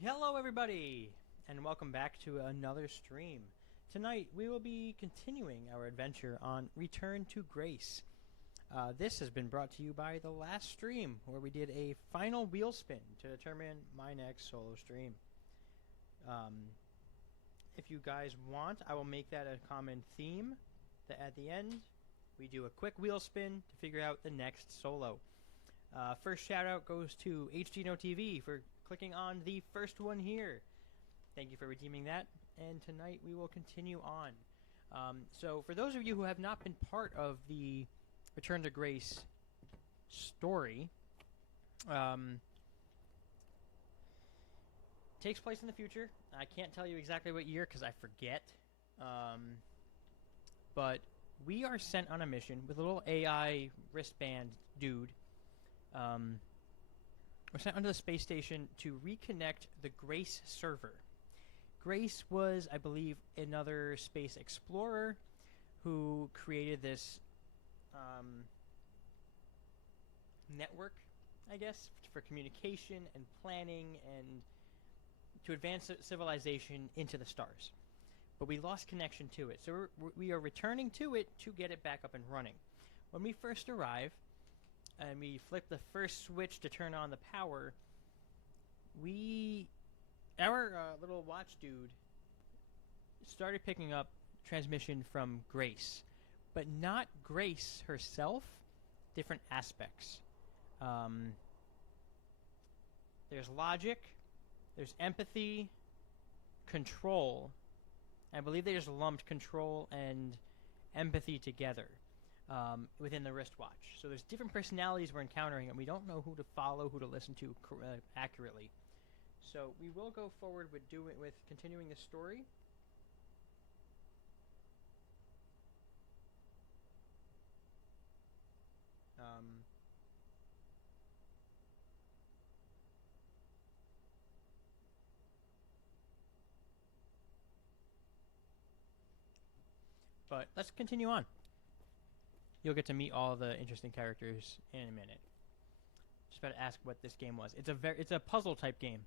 Hello everybody, and welcome back to another stream. Tonight we will be continuing our adventure on Return to Grace. This has been brought to you by the last stream, where we did a final wheel spin to determine my next solo stream. If you guys want, I will make that a common theme, that at the end we do a quick wheel spin to figure out the next solo. First shout out goes to HDNO TV for clicking on the first one here. Thank you for redeeming that, and tonight we will continue on. So for those of you who have not been part of the Return to Grace story, takes place in the future. I can't tell you exactly what year because I forget. But we are sent on a mission with a little AI wristband dude. We're sent onto the space station to reconnect the Grace server. Grace was, I believe, another space explorer who created this network, I guess, for communication and planning and to advance civilization into the stars. But we lost connection to it, so we are returning to it to get it back up and running. When we first arrive, and we flip the first switch to turn on the power, our little watch dude started picking up transmission from Grace, but not Grace herself, different aspects. There's logic, there's empathy, control. I believe they just lumped control and empathy together. Within the wristwatch. So there's different personalities we're encountering, and we don't know who to follow, who to listen to accurately. So we will go forward with continuing the story. But let's continue on. You'll get to meet all the interesting characters in a minute. Just about to ask what this game was. It's a puzzle type game,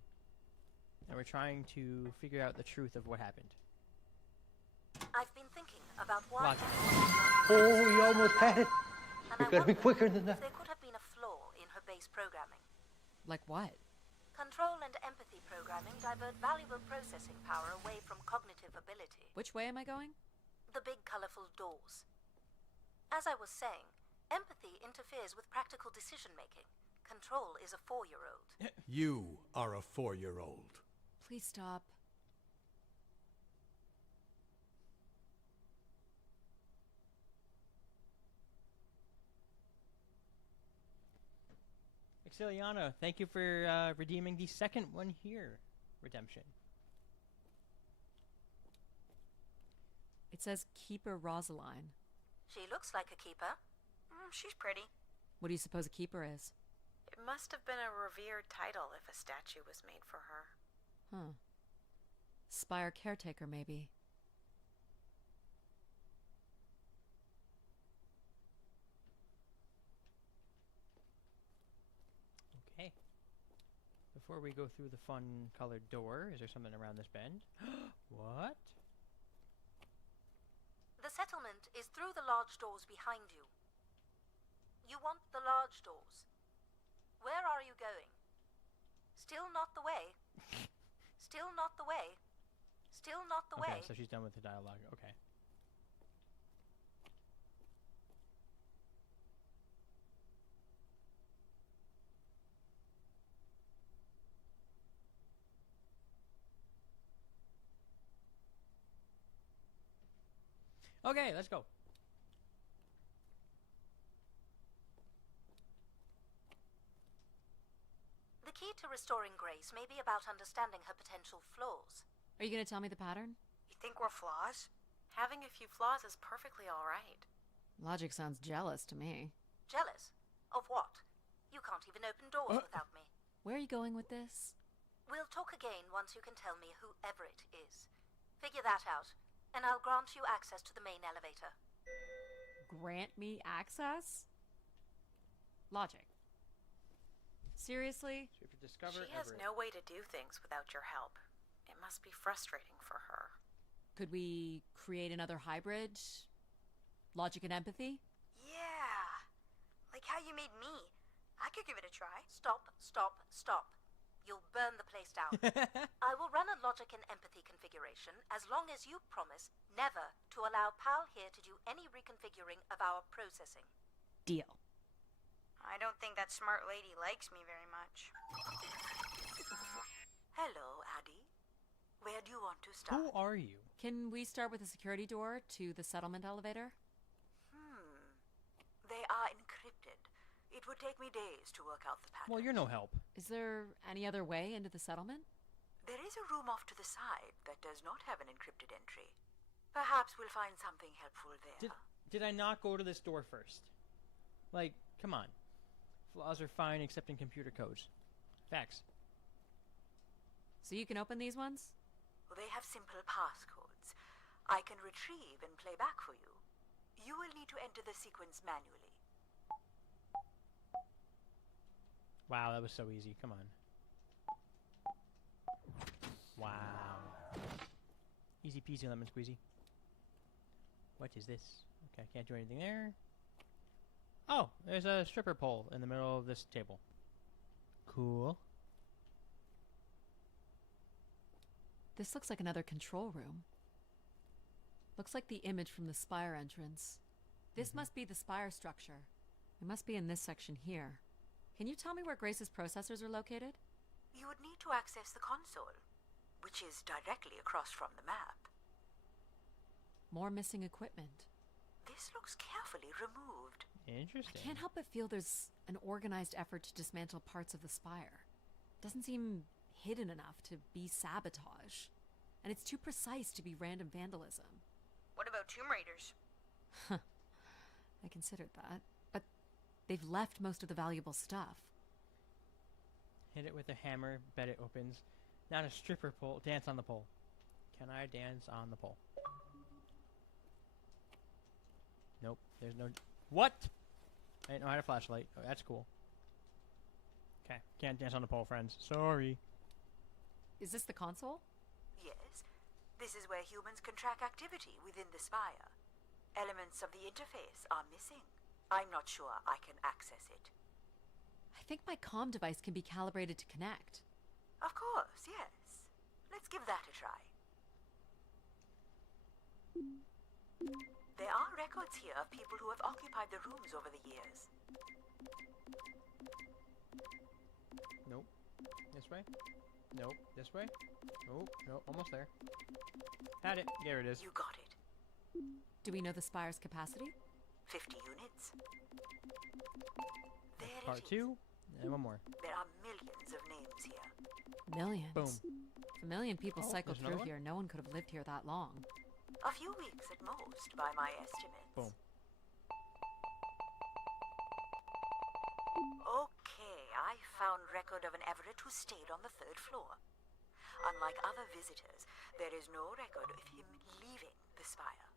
and we're trying to figure out the truth of what happened. I've been thinking about why. Logic. Oh, you almost had it. You've got to be quicker than that. There could have been a flaw in her base programming. Like what? Control and empathy programming divert valuable processing power away from cognitive ability. Which way am I going? The big colorful doors. As I was saying, empathy interferes with practical decision-making. Control is a 4-year-old. You are a 4-year-old. Please stop. Exiliana, thank you for redeeming the second one here. Redemption. It says Keeper Rosaline. She looks like a keeper. She's pretty. What do you suppose a keeper is? It must have been a revered title if a statue was made for her. Huh. Spire caretaker, maybe. Okay. Before we go through the fun colored door, is there something around this bend? What? The settlement is through the large doors behind you. You want the large doors. Where are you going? Still not the way. Still not the way. Still not the way. Okay, so she's done with the dialogue. Okay. Okay, let's go. The key to restoring Grace may be about understanding her potential flaws. Are you going to tell me the pattern? You think we're flaws? Having a few flaws is perfectly all right. Logic sounds jealous to me. Jealous? Of what? You can't even open doors without me. Where are you going with this? We'll talk again once you can tell me whoever it is. Figure that out, and I'll grant you access to the main elevator. Grant me access? Logic. Seriously? So we have to discover She has Everett. no way to do things without your help. It must be frustrating for her. Could we create another hybrid? Logic and empathy? Yeah. Like how you made me. I could give it a try. Stop, stop, stop. You'll burn the place down. I will run a logic and empathy configuration as long as you promise never to allow Pal here to do any reconfiguring of our processing. Deal. I don't think that smart lady likes me very much. Hello, Addie. Where do you want to start? Who are you? Can we start with the security door to the settlement elevator? They are encrypted. It would take me days to work out the pattern. Well, you're no help. Is there any other way into the settlement? There is a room off to the side that does not have an encrypted entry. Perhaps we'll find something helpful there. Did I not go to this door first? Like, come on. Flaws are fine except in computer codes. Facts. So you can open these ones? They have simple passcodes. I can retrieve and play back for you. You will need to enter the sequence manually. Wow, that was so easy. Come on. Wow. Easy peasy lemon squeezy. What is this? Okay, can't do anything there. Oh, there's a stripper pole in the middle of this table. Cool. This looks like another control room. Looks like the image from the spire entrance. This must be the spire structure. It must be in this section here. Can you tell me where Grace's processors are located? You would need to access the console, which is directly across from the map. More missing equipment. This looks carefully removed. Interesting. I can't help but feel there's an organized effort to dismantle parts of the spire. Doesn't seem hidden enough to be sabotage. And it's too precise to be random vandalism. What about Tomb Raiders? I considered that. But they've left most of the valuable stuff. Hit it with a hammer, bet it opens. Not a stripper pole. Dance on the pole. Can I dance on the pole? Nope. There's no... What? I didn't know I had a flashlight. Oh, that's cool. Okay. Can't dance on the pole, friends. Sorry. Is this the console? Yes, this is where humans can track activity within the spire. Elements of the interface are missing. I'm not sure I can access it. I think my comm device can be calibrated to connect. Of course, yes. Let's give that a try. There are records here of people who have occupied the rooms over the years. Nope. This way? Nope. This way? Oh, no. Almost there. Had it. There it is. You got it. Do we know the spire's capacity? 50 units. There Part it is. 2. And one more. There are millions of names here. Millions. Boom. If a million people Oh, cycled there's another through one? here, no one could have lived here that long. A few weeks at most, by my estimates. Boom. Okay, I found record of an Everett who stayed on the 3rd floor. Unlike other visitors, there is no record of him leaving the spire.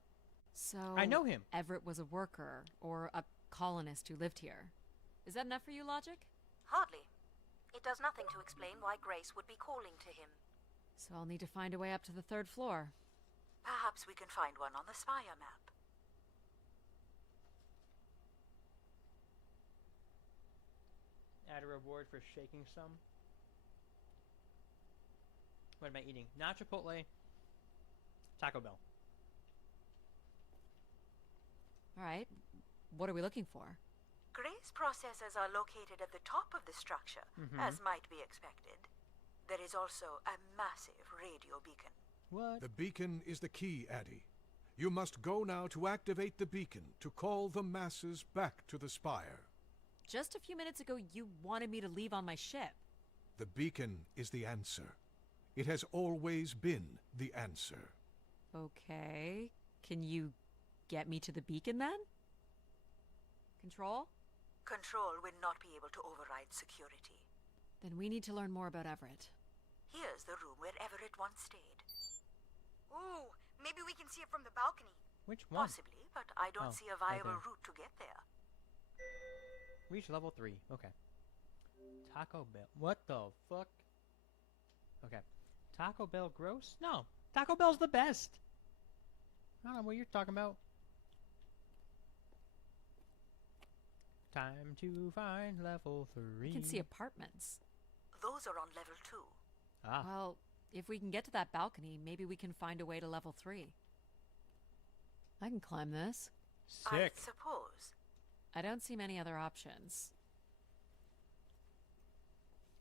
So I know him. Everett was a worker or a colonist who lived here. Is that enough for you, Logic? Hardly. It does nothing to explain why Grace would be calling to him. So I'll need to find a way up to the 3rd floor. Perhaps we can find one on the spire map. Add a reward for shaking some. What am I eating? Not Chipotle. Taco Bell. All right. What are we looking for? Grace processors are located at the top of the structure, as might be expected. There is also a massive radio beacon. What? The beacon is the key, Addie. You must go now to activate the beacon to call the masses back to the spire. Just a few minutes ago, you wanted me to leave on my ship. The beacon is the answer. It has always been the answer. Okay. Can you get me to the beacon then? Control? Control will not be able to override security. Then we need to learn more about Everett. Here's the room where Everett once stayed. Ooh, maybe we can see it from the balcony. Which one? Possibly, but I don't Oh, see a right viable there. route to get there. Reach level 3. Okay. Taco Bell. What the fuck? Okay. Taco Bell gross? No. Taco Bell's the best. I don't know what you're talking about. Time to find level 3. I can see apartments. Those are on level 2. Ah. Well, if we can get to that balcony, maybe we can find a way to level 3. I can climb this. Sick. I suppose. I don't see many other options.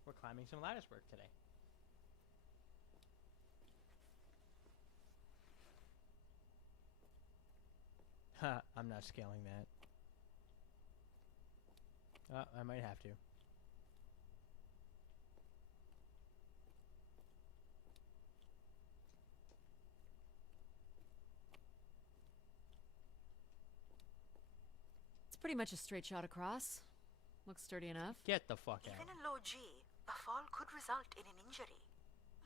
We're climbing some lattice work today. Ha, I'm not scaling that. I might have to. It's pretty much a straight shot across. Looks sturdy enough. Get the fuck Even out. in low G, a fall could result in an injury.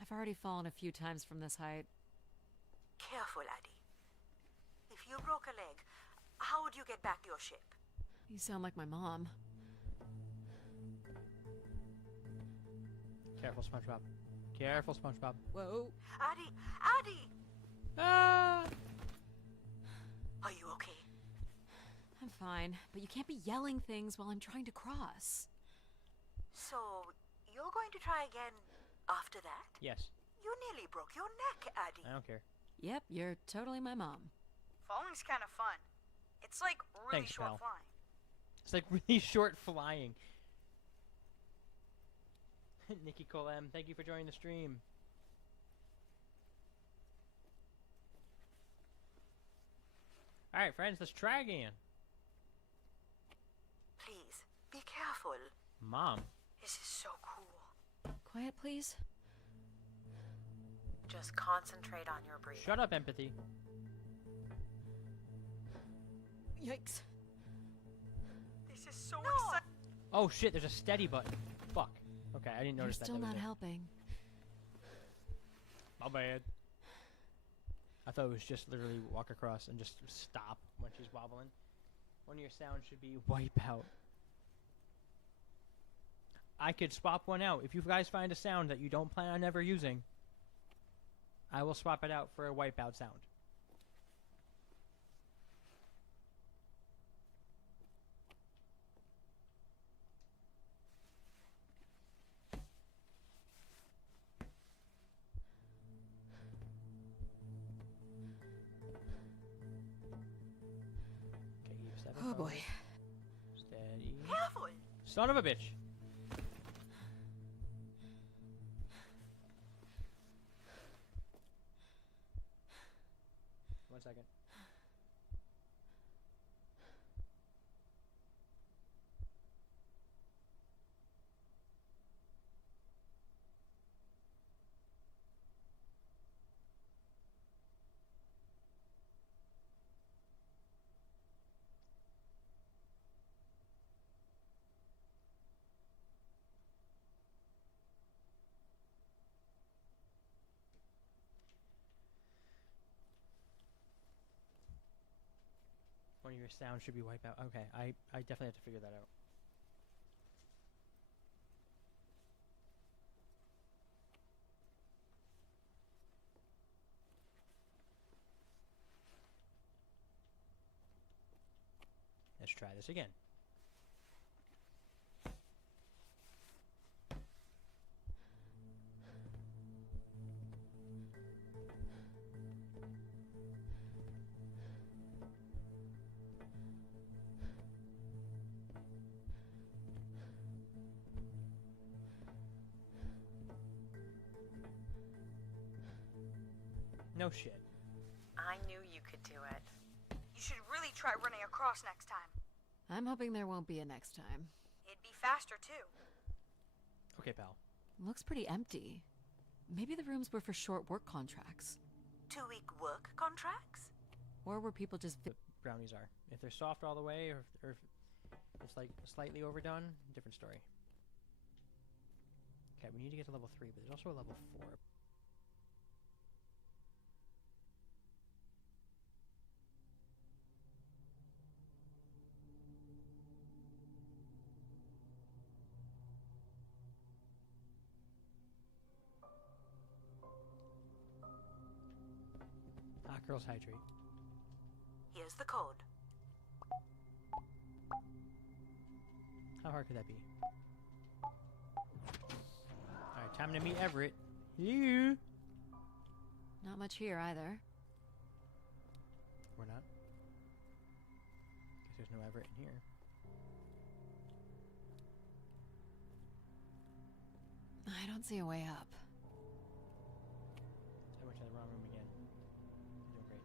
I've already fallen a few times from this height. Careful, Addie. If you broke a leg, how would you get back to your ship? You sound like my mom. Careful, SpongeBob. Careful, SpongeBob. Whoa. Addie! Addie! Ah! Are you okay? I'm fine, but you can't be yelling things while I'm trying to cross. So, you're going to try again after that? Yes. You nearly broke your neck, Addie. I don't care. Yep, you're totally my mom. Falling's kind of fun. It's like really Thanks, short pal. flying. It's like really short flying. Nikki Colem, thank you for joining the stream. Alright, friends, let's try again. Please, be careful. Mom. This is so cool. Quiet, please. Just concentrate on your breathing. Shut up, empathy. Yikes. This is so exciting. Oh shit, there's a steady button. Fuck. Okay, I didn't You're notice that. still that was not there. helping. My bad. I thought it was just literally walk across and just stop when she's wobbling. One of your sounds should be wipe out. I could swap one out. If you guys find a sound that you don't plan on ever using, I will swap it out for a wipeout sound. Okay, keep 7 Oh boy. Steady. Careful! Son of a bitch. One second. One of your sounds should be wipe out. Okay, I definitely have to figure that out. Let's try this again. No shit. I knew you could do it. You should really try running across next time. I'm hoping there won't be a next time. It'd be faster too. Okay, pal. Looks pretty empty. Maybe the rooms were for short work contracts. 2-week work contracts? Or were people just... The brownies are. If they're soft all the way, or if it's like slightly overdone, different story. Okay, we need to get to level 3, but there's also a level 4. Hot girls hydrate. Here's the code. How hard could that be? Alright, time to meet Everett. Hello? Not much here either. We're not. Guess there's no Everett in here. I don't see a way up. I went to the wrong room again. You're doing great.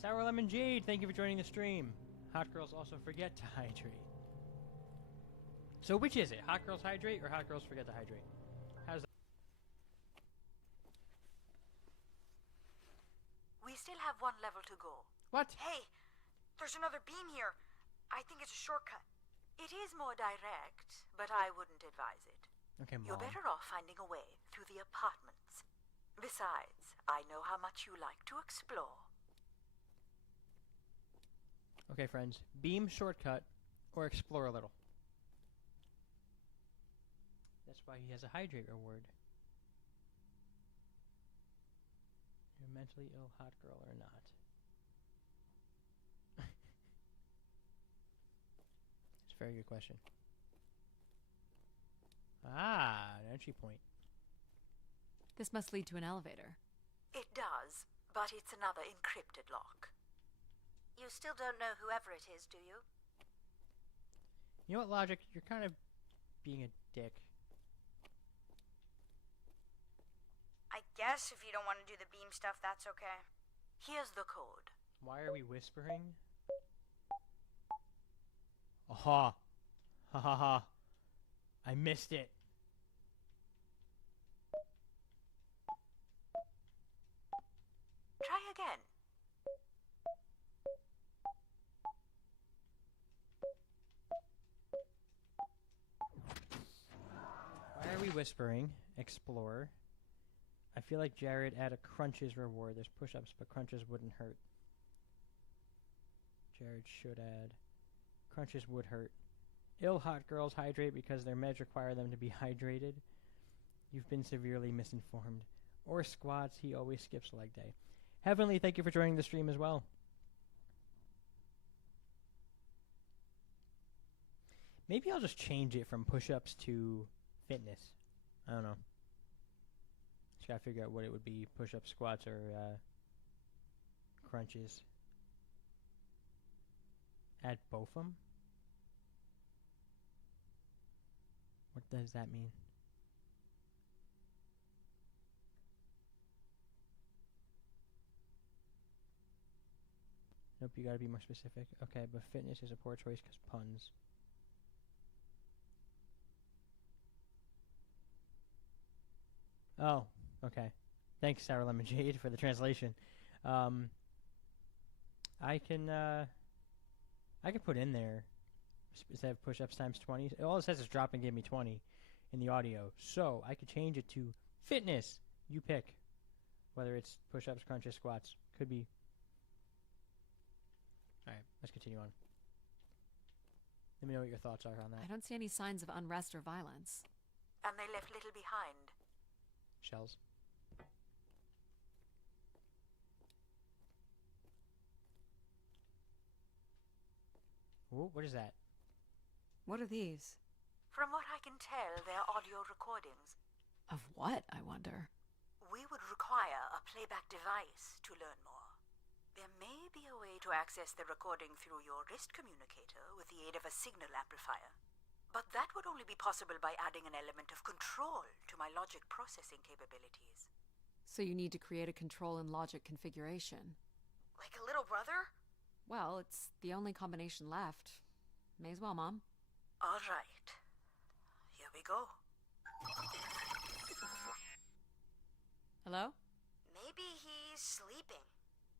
Sour Lemon Jade, thank you for joining the stream. Hot girls also forget to hydrate. So which is it? Hot girls hydrate or hot girls forget to hydrate? How's that? We still have one level to go. What? Hey, there's another beam here. I think it's a shortcut. It is more direct, but I wouldn't advise it. Okay, Mom. You're better off finding a way through the apartments. Besides, I know how much you like to explore. Okay, friends. Beam shortcut or explore a little. That's why he has a hydrate reward. You're a mentally ill hot girl or not? It's a very good question. Ah, an entry point. This must lead to an elevator. It does, but it's another encrypted lock. You still don't know whoever it is, do you? You know what, Logic? You're kind of being a dick. I guess if you don't want to do the beam stuff, that's okay. Here's the code. Why are we whispering? Aha! Ha ha ha! I missed it. Try again. Why are we whispering? Explore. I feel like Jared add a crunches reward. There's push-ups, but crunches wouldn't hurt. Jared should add. Crunches would hurt. Ill hot girls hydrate because their meds require them to be hydrated. You've been severely misinformed. Or squats, he always skips leg day. Heavenly, thank you for joining the stream as well. Maybe I'll just change it from push-ups to fitness. I don't know. Just gotta figure out what it would be. Push-ups, squats, or crunches. Add both of them? What does that mean? Nope, you gotta be more specific. Okay, but fitness is a poor choice because puns. Oh, okay. Thanks, Sour Lemon Jade, for the translation. I can put in there instead of push-ups times 20. All it says is drop and give me 20 in the audio. So I could change it to fitness. You pick whether it's push-ups, crunches, squats. Could be. All right, let's continue on. Let me know what your thoughts are on that. I don't see any signs of unrest or violence. And they left little behind. Shells. Ooh, what is that? What are these? From what I can tell, they're audio recordings. Of what, I wonder? We would require a playback device to learn more. There may be a way to access the recording through your wrist communicator with the aid of a signal amplifier. But that would only be possible by adding an element of control to my logic processing capabilities. So you need to create a control and logic configuration. Like a little brother? Well, it's the only combination left. May as well, Mom. All right. Here we go. Hello? Maybe he's sleeping.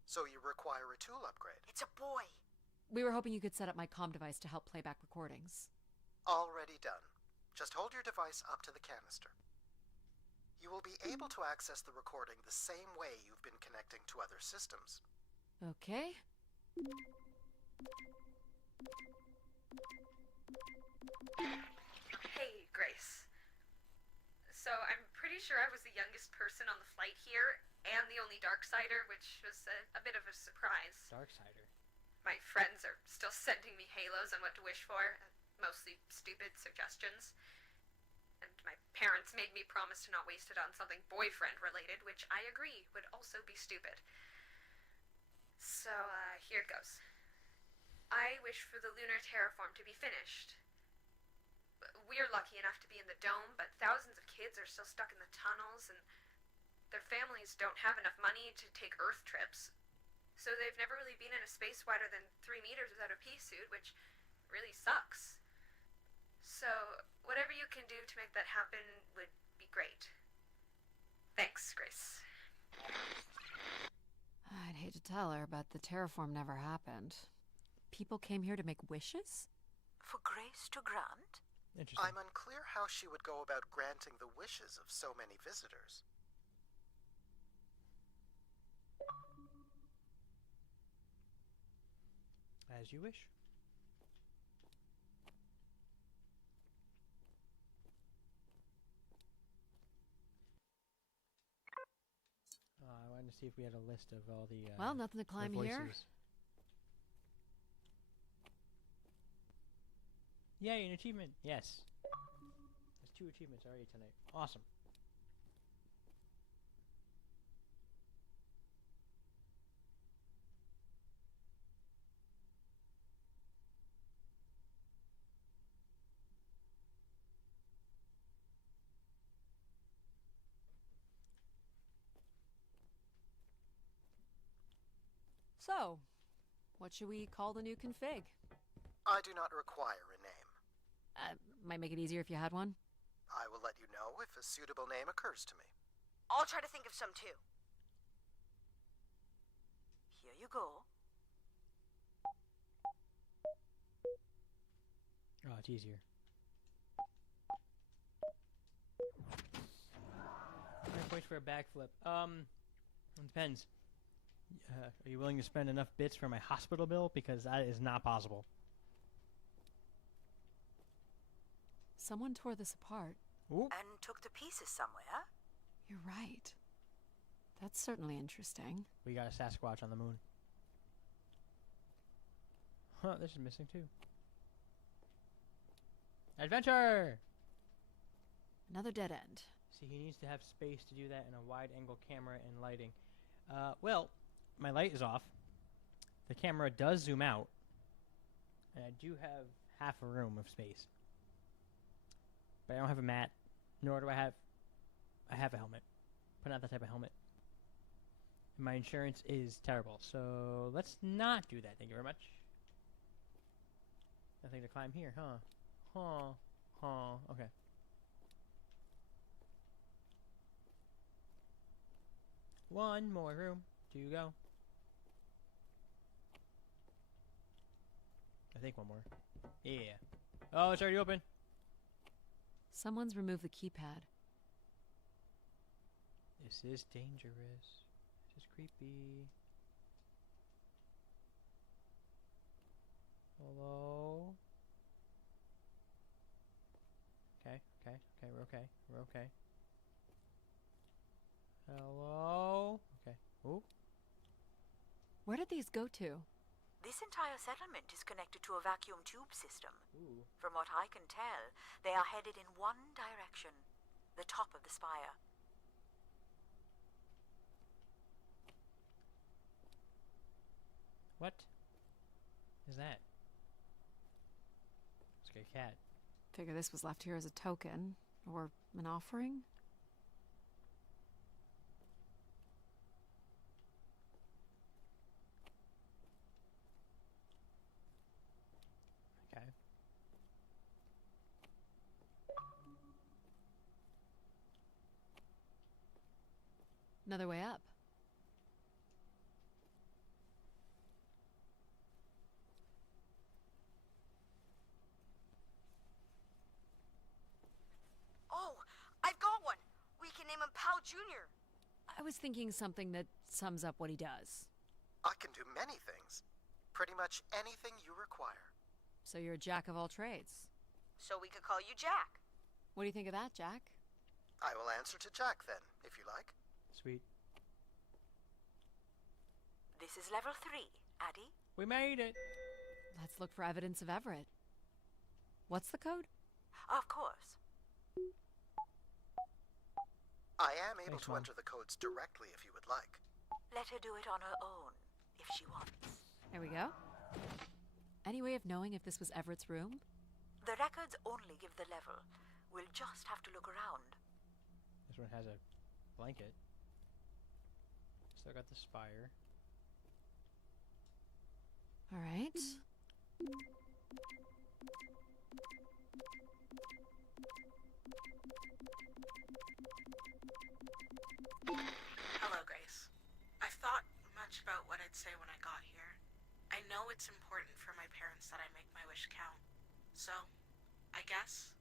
So you require a tool upgrade. It's a boy. We were hoping you could set up my comm device to help playback recordings. Already done. Just hold your device up to the canister. You will be able to access the recording the same way you've been connecting to other systems. Okay. Hey, Grace. So I'm pretty pretty sure I was the youngest person on the flight here, and the only Darksider, which was a bit of a surprise. Darksider. My friends are still sending me halos on what to wish for, mostly stupid suggestions. And my parents made me promise to not waste it on something boyfriend-related, which I agree would also be stupid. So, here it goes. I wish for the lunar terraform to be finished. We're lucky enough to be in the dome, but thousands of kids are still stuck in the tunnels, and their families don't have enough money to take Earth trips. So they've never really been in a space wider than 3 meters without a pea suit, which really sucks. So, whatever you can do to make that happen would be great. Thanks, Grace. I'd hate to tell her, but the terraform never happened. People came here to make wishes? For Grace to grant? Interesting. I'm unclear how she would go about granting the wishes of so many visitors. As you wish. I wanted to see if we had a list of all the Well, nothing to climb here. voices. Yay, an achievement! Yes. There's 2 achievements already tonight. Awesome. So, what should we call the new config? I do not require a name. Might make it easier if you had one. I will let you know if a suitable name occurs to me. I'll try to think of some too. Here you go. Oh, it's easier. Points for a backflip. It depends. Are you willing to spend enough bits for my hospital bill? Because that is not possible. Someone tore this apart. Ooh. And took the pieces somewhere. You're right. That's certainly interesting. We got a Sasquatch on the moon. Huh, this is missing too. Adventure! Another dead end. See, he needs to have space to do that in a wide-angle camera and lighting. Well, my light is off. The camera does zoom out. And I do have half a room of space. But I don't have a mat, nor do I have... I have a helmet, but not that type of helmet. And my insurance is terrible, so let's not do that. Thank you very much. Nothing to climb here, huh? Okay. One more room to go. I think one more. Yeah. Oh, it's already open. Someone's removed the keypad. This is dangerous. This is creepy. Hello? Okay, we're okay. We're okay. Hello? Okay. Ooh. Where did these go to? This entire settlement is connected to a vacuum tube system. Ooh. From what I can tell, they are headed in one direction. The top of the spire. What is that? Scary cat. Figure this was left here as a token. Or an offering? Okay. Another way up. Oh, I've got one. We can name him Pal Jr. I was thinking something that sums up what he does. I can do many things. Pretty much anything you require. So you're a jack of all trades. So we could call you Jack. What do you think of that, Jack? I will answer to Jack then, if you like. Sweet. This is level 3, Addy. We made it. Let's look for evidence of Everett. What's the code? Of course. I am able Thanks, to Mom. enter the codes directly if you would like. Let her do it on her own, if she wants. There we go. Any way of knowing if this was Everett's room? The records only give the level. We'll just have to look around. This one has a blanket. Still got the spire. All right. Hello, Grace. I've thought much about what I'd say when I got here. I know it's important for my parents that I make my wish count. So, I guess,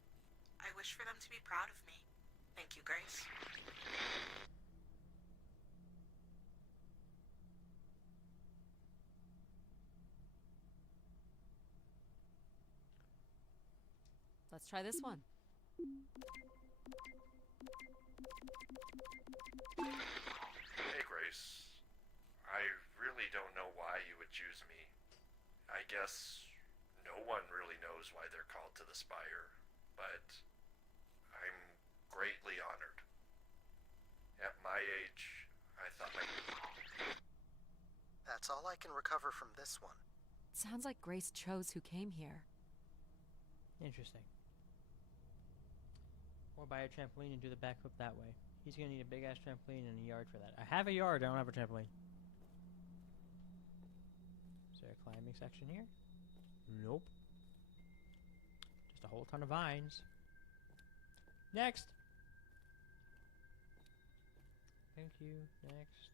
I wish for them to be proud of me. Thank you, Grace. Let's try this one. Hey, Grace. I really don't know why you would choose me. I guess no one really knows why they're called to the Spire, but I'm greatly honored. At my age, I thought That's all I can recover from this one. It sounds like Grace chose who came here. Interesting. Or buy a trampoline and do the backflip that way. He's gonna need a big ass trampoline and a yard for that. I have a yard, I don't have a trampoline. Is there a climbing section here? Nope. Just a whole ton of vines. Next! Thank you. Next.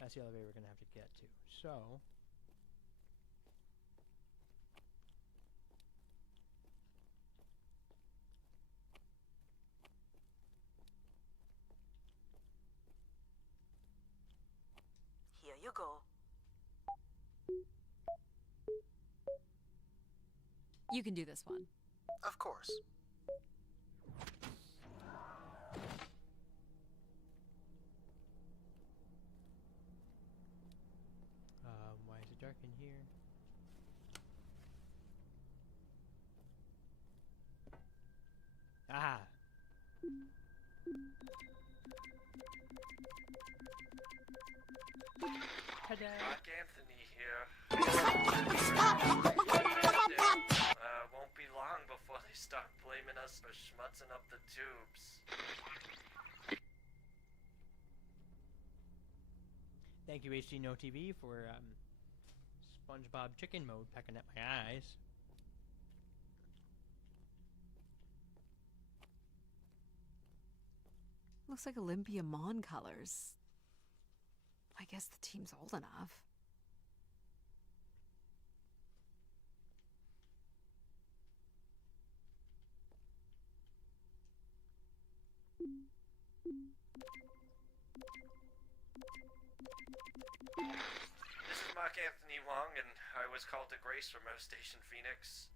That's the elevator we're gonna have to get to. So Here you go. You can do this one. Of course. why is it dark in here? Ah! Ta-da! Mark Anthony here. Won't be long before they start blaming us for schmutzing up the tubes. Thank you, HD No TV, for SpongeBob chicken mode pecking at my eyes. Looks like Olympia Mon colors. I guess the team's old enough. This is Mark Anthony Wong, and I was called to Grace from Earth Station Phoenix.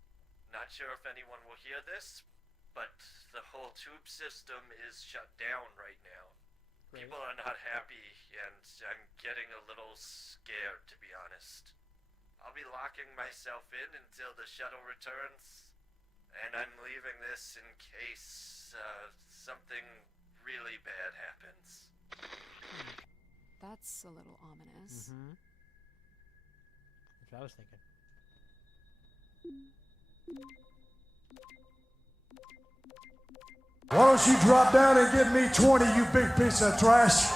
Not sure if anyone will hear this, but the whole tube system is shut down right now. Great. People are not happy, and I'm getting a little scared, to be honest. I'll be locking myself in until the shuttle returns, and I'm leaving this in case something really bad happens. That's a little ominous. Mm-hmm. That's what I was thinking. Why don't you drop down and give me 20, you big piece of trash?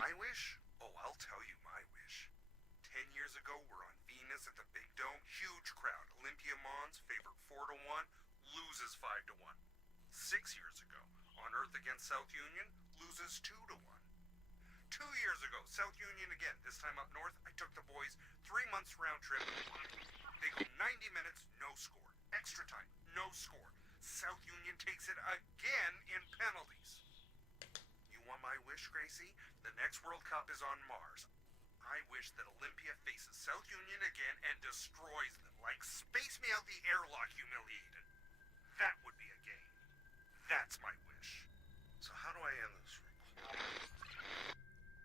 My wish? Oh, I'll tell you my wish. 10 years ago, we're on Venus at the Big Dome. Huge crowd. Olympia Mons favored 4-1, loses 5-1. 6 years ago, on Earth against South Union, loses 2-1. 2 years ago, South Union again, this time up north, I took the boys 3 months round trip. They go 90 minutes, no score. Extra time, no score. South Union takes it again in penalties. You want my wish, Gracie? The next World Cup is on Mars. I wish that Olympia faces South Union again and destroys them, like Space Me Out the Airlock humiliated. That would be a game. That's my wish. So how do I end this recording?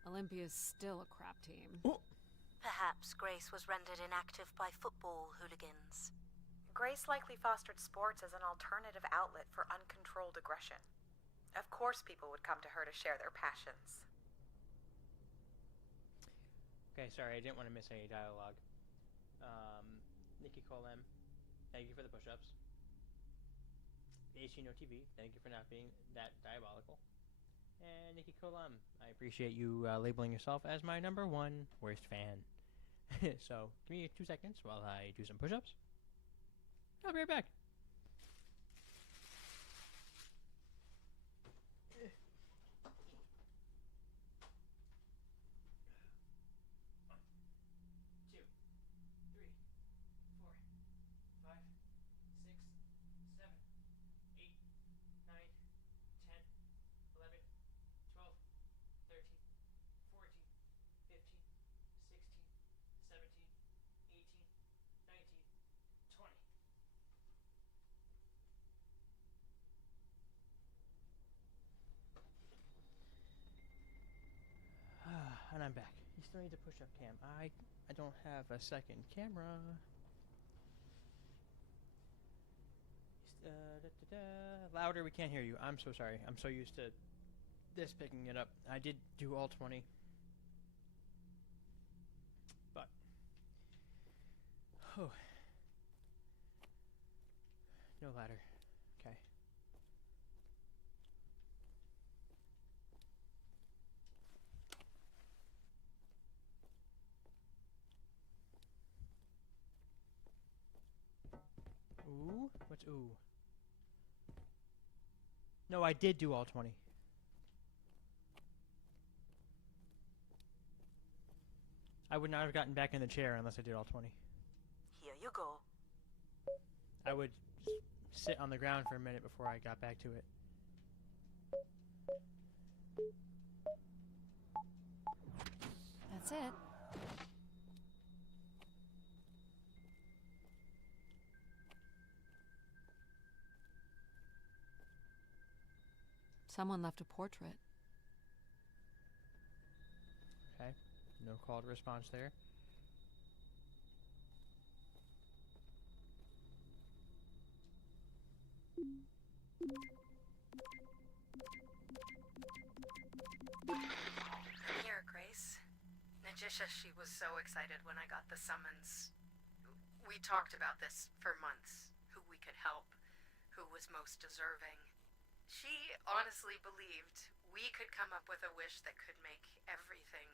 Olympia's still a crap team. Perhaps Grace was rendered inactive by football hooligans. Grace likely fostered sports as an alternative outlet for uncontrolled aggression. Of course people would come to her to share their passions. Okay, sorry, I didn't want to miss any dialogue. Nikki Colem, thank you for the push-ups. HGNO TV, thank you for not being that diabolical. And Nikki Colem, I appreciate you labeling yourself as my #1 worst fan. So, give me 2 seconds while I do some push-ups. I'll be right back. And I'm back. You still need to push up cam. I don't have a second camera. Louder, we can't hear you. I'm so sorry. I'm so used to this picking it up. I did do all 20. But oh, no ladder. Okay. Ooh, what's ooh? No, I did do all 20. I would not have gotten back in the chair unless I did all 20. Here you go. I would sit on the ground for a minute before I got back to it. That's it. Someone left a portrait. Okay, no call to response there. Here, Grace. Najisha, she was so excited when I got the summons. We talked about this for months. Who we could help, who was most deserving. She honestly believed we could come up with a wish that could make everything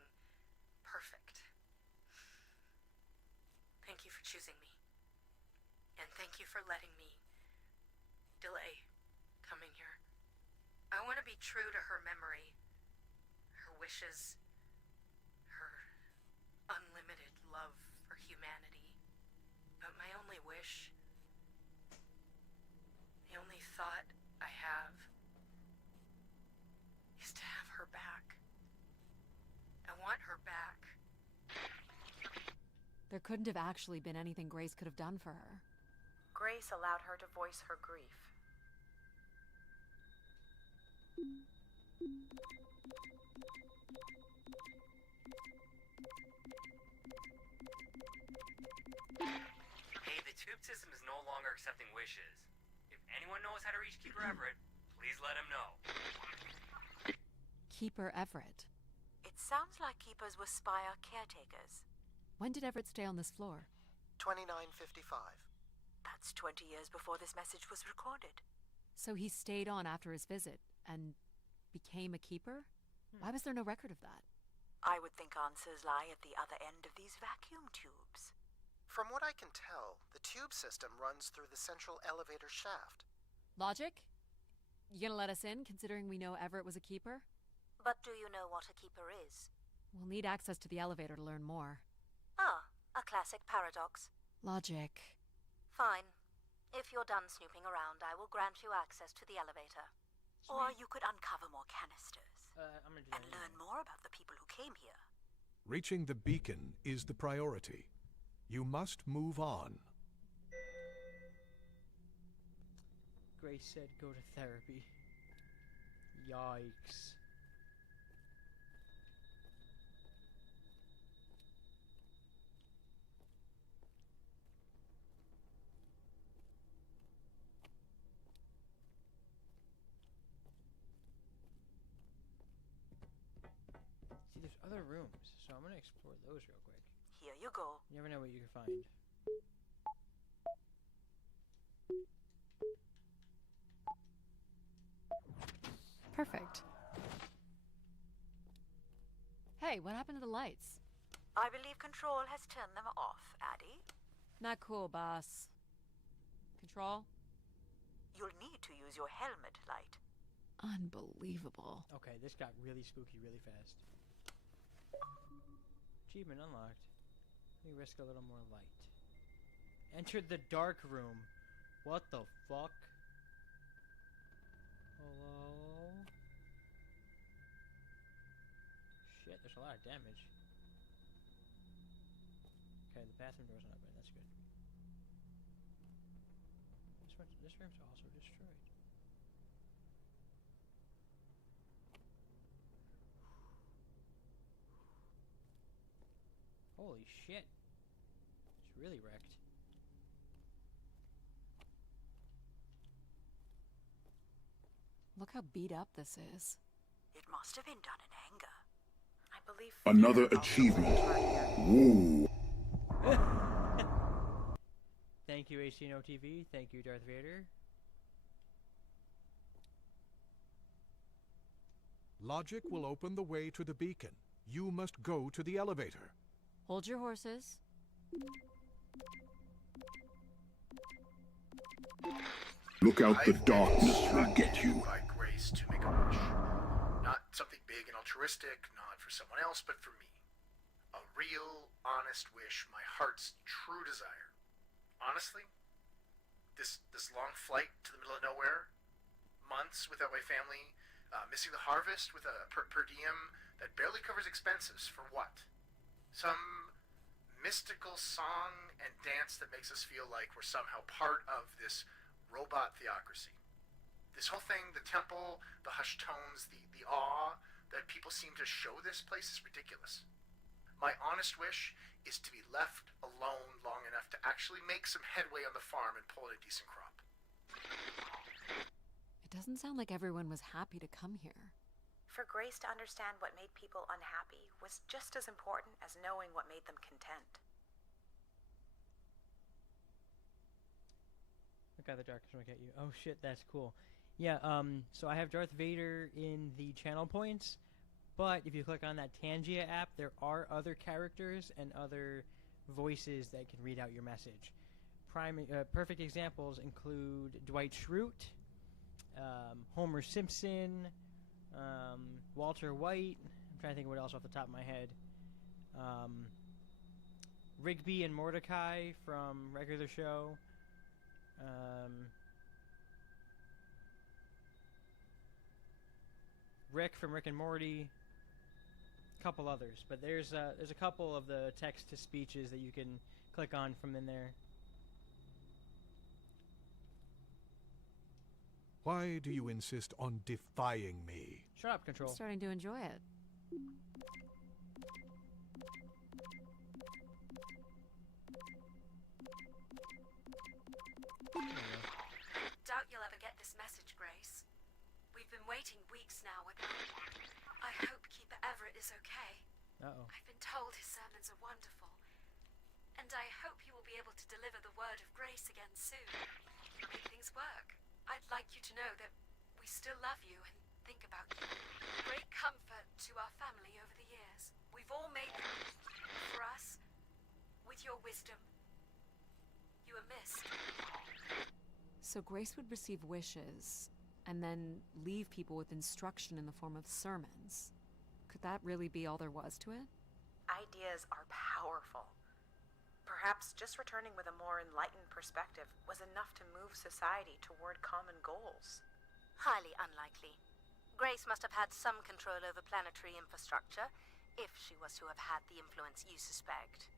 perfect. Thank you for choosing me. And thank you for letting me delay coming here. I want to be true to her memory, her wishes, her unlimited love for humanity. But my only wish, the only thought I have, is to have her back. I want her back. There couldn't have actually been anything Grace could have done for her. Grace allowed her to voice her grief. Hey, the tube system is no longer accepting wishes. If anyone knows how to reach Keeper Everett, please let him know. Keeper Everett. It sounds like keepers were spire caretakers. When did Everett stay on this floor? 2955. That's 20 years before this message was recorded. So he stayed on after his visit and became a keeper? Why was there no record of that? I would think answers lie at the other end of these vacuum tubes. From what I can tell, the tube system runs through the central elevator shaft. Logic? You gonna let us in, considering we know Everett was a keeper? But do you know what a keeper is? We'll need access to the elevator to learn more. Ah, a classic paradox. Logic. Fine. If you're done snooping around, I will grant you access to the elevator. Or you could uncover more canisters. I'm gonna do that and learn more about the people who came here. Reaching the beacon is the priority. You must move on. Grace said go to therapy. Yikes. See, there's other rooms, so I'm gonna explore those real quick. Here you go. You never know what you can find. Perfect. Hey, what happened to the lights? I believe Control has turned them off, Addie. Not cool, boss. Control? You'll need to use your helmet light. Unbelievable. Okay, this got really spooky really fast. Achievement unlocked. Let me risk a little more light. Entered the dark room. What the fuck? Hello? Shit, there's a lot of damage. Okay, the bathroom door's not open. That's good. This room's also destroyed. Holy shit. It's really wrecked. Look how beat up this is. It must have been done in anger. I believe Another achievement. Woo. Thank you, HCNO TV. Thank you, Darth Vader. Logic will open the way to the beacon. You must go to the elevator. Hold your horses. Look out, the darkness will get you. By Grace to make a wish. Not something big and altruistic, not for someone else, but for me. A real, honest wish, my heart's true desire. Honestly, this long flight to the middle of nowhere, months without my family, missing the harvest with a per diem that barely covers expenses for what? Some mystical song and dance that makes us feel like we're somehow part of this robot theocracy. This whole thing, the temple, the hushed tones, the awe that people seem to show this place is ridiculous. My honest wish is to be left alone long enough to actually make some headway on the farm and pull in a decent crop. It doesn't sound like everyone was happy to come here. For Grace to understand what made people unhappy was just as important as knowing what made them content. Look at the darkest look at you. Oh shit, that's cool. Yeah, so I have Darth Vader in the channel points, but if you click on that Tangia app, there are other characters and other voices that can read out your message. Perfect examples include Dwight Schrute, Homer Simpson, Walter White. I'm trying to think of what else off the top of my head. Rigby and Mordecai from regular show. Rick from Rick and Morty. Couple others, but there's a couple of the text to speeches that you can click on from in there. Why do you insist on defying me? Shut up, Control. I'm starting to enjoy it. Doubt you'll ever get this message, Grace. We've been waiting weeks now. I hope Keeper Everett is okay. Uh-oh. I've been told his sermons are wonderful. And I hope he will be able to deliver the word of grace again soon. Make things work. I'd like you to know that we still love you and think about you. Great comfort to our family over the years. We've all made them for us. With your wisdom, you were missed. So Grace would receive wishes, and then leave people with instruction in the form of sermons. Could that really be all there was to it? Ideas are powerful. Perhaps just returning with a more enlightened perspective was enough to move society toward common goals. Highly unlikely. Grace must have had some control over planetary infrastructure, if she was to have had the influence you suspect.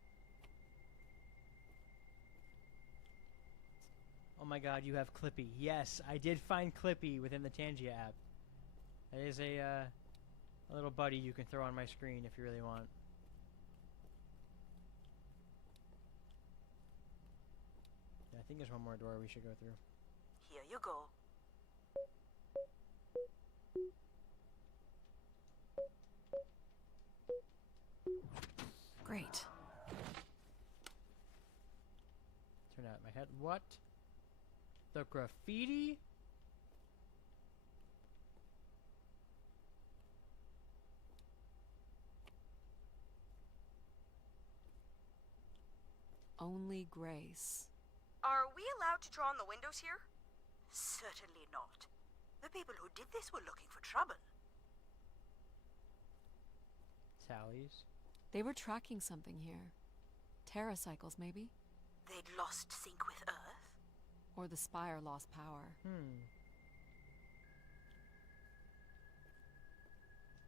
Oh my god, you have Clippy. Yes, I did find Clippy within the Tangia app. That is a little buddy you can throw on my screen if you really want. Yeah, I think there's one more door we should go through. Here you go. Great. Turn out my head. What? The graffiti? Only Grace. Are we allowed to draw on the windows here? Certainly not. The people who did this were looking for trouble. Sally's. They were tracking something here. Terracycles, maybe? They'd lost sync with Earth? Or the Spire lost power.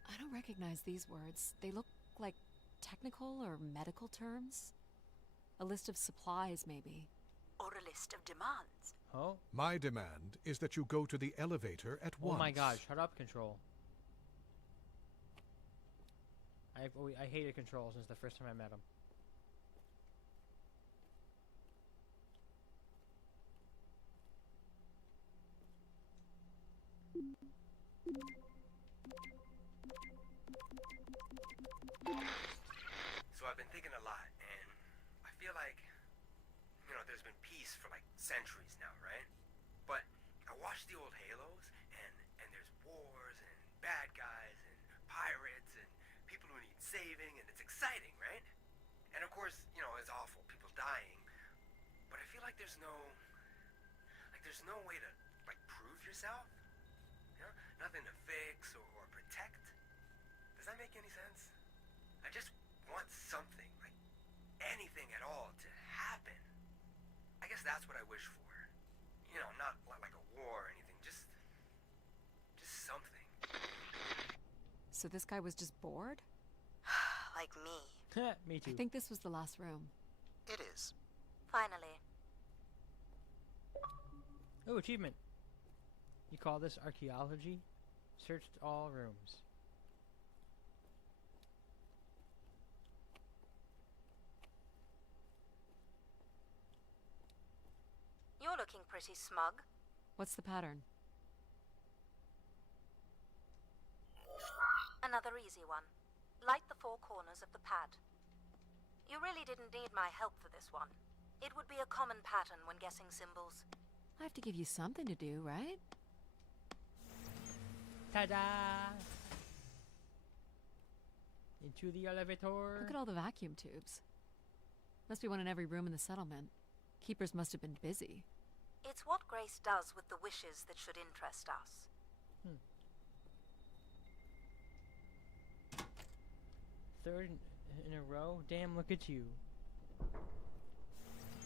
I don't recognize these words. They look like technical or medical terms. A list of supplies, maybe. Or a list of demands. Oh? My demand is that you go to the elevator at once. Oh my god, shut up, Control. I hated Control since the first time I met him. So I've been thinking a lot, and I feel like, you know, there's been peace for like centuries now, right? But I watch the old Halos, and there's wars, and bad guys, and pirates, and people who need saving, and it's exciting, right? And of course, you know, it's awful, people dying. But I feel like there's no way to, like, prove yourself. You know? Nothing to fix or protect. Does that make any sense? I just want something, like anything at all, to happen. I guess that's what I wish for. You know, not like a war or anything, just something. So this guy was just bored? Like me. Me too. I think this was the last room. It is. Finally. Oh, achievement. You call this archaeology? Searched all rooms. You're looking pretty smug. What's the pattern? Another easy one. Light the four corners of the pad. You really didn't need my help for this one. It would be a common pattern when guessing symbols. I have to give you something to do, right? Ta-da! Into the elevator. Look at all the vacuum tubes. Must be one in every room in the settlement. Keepers must have been busy. It's what Grace does with the wishes that should interest us. Third in a row? Damn, look at you.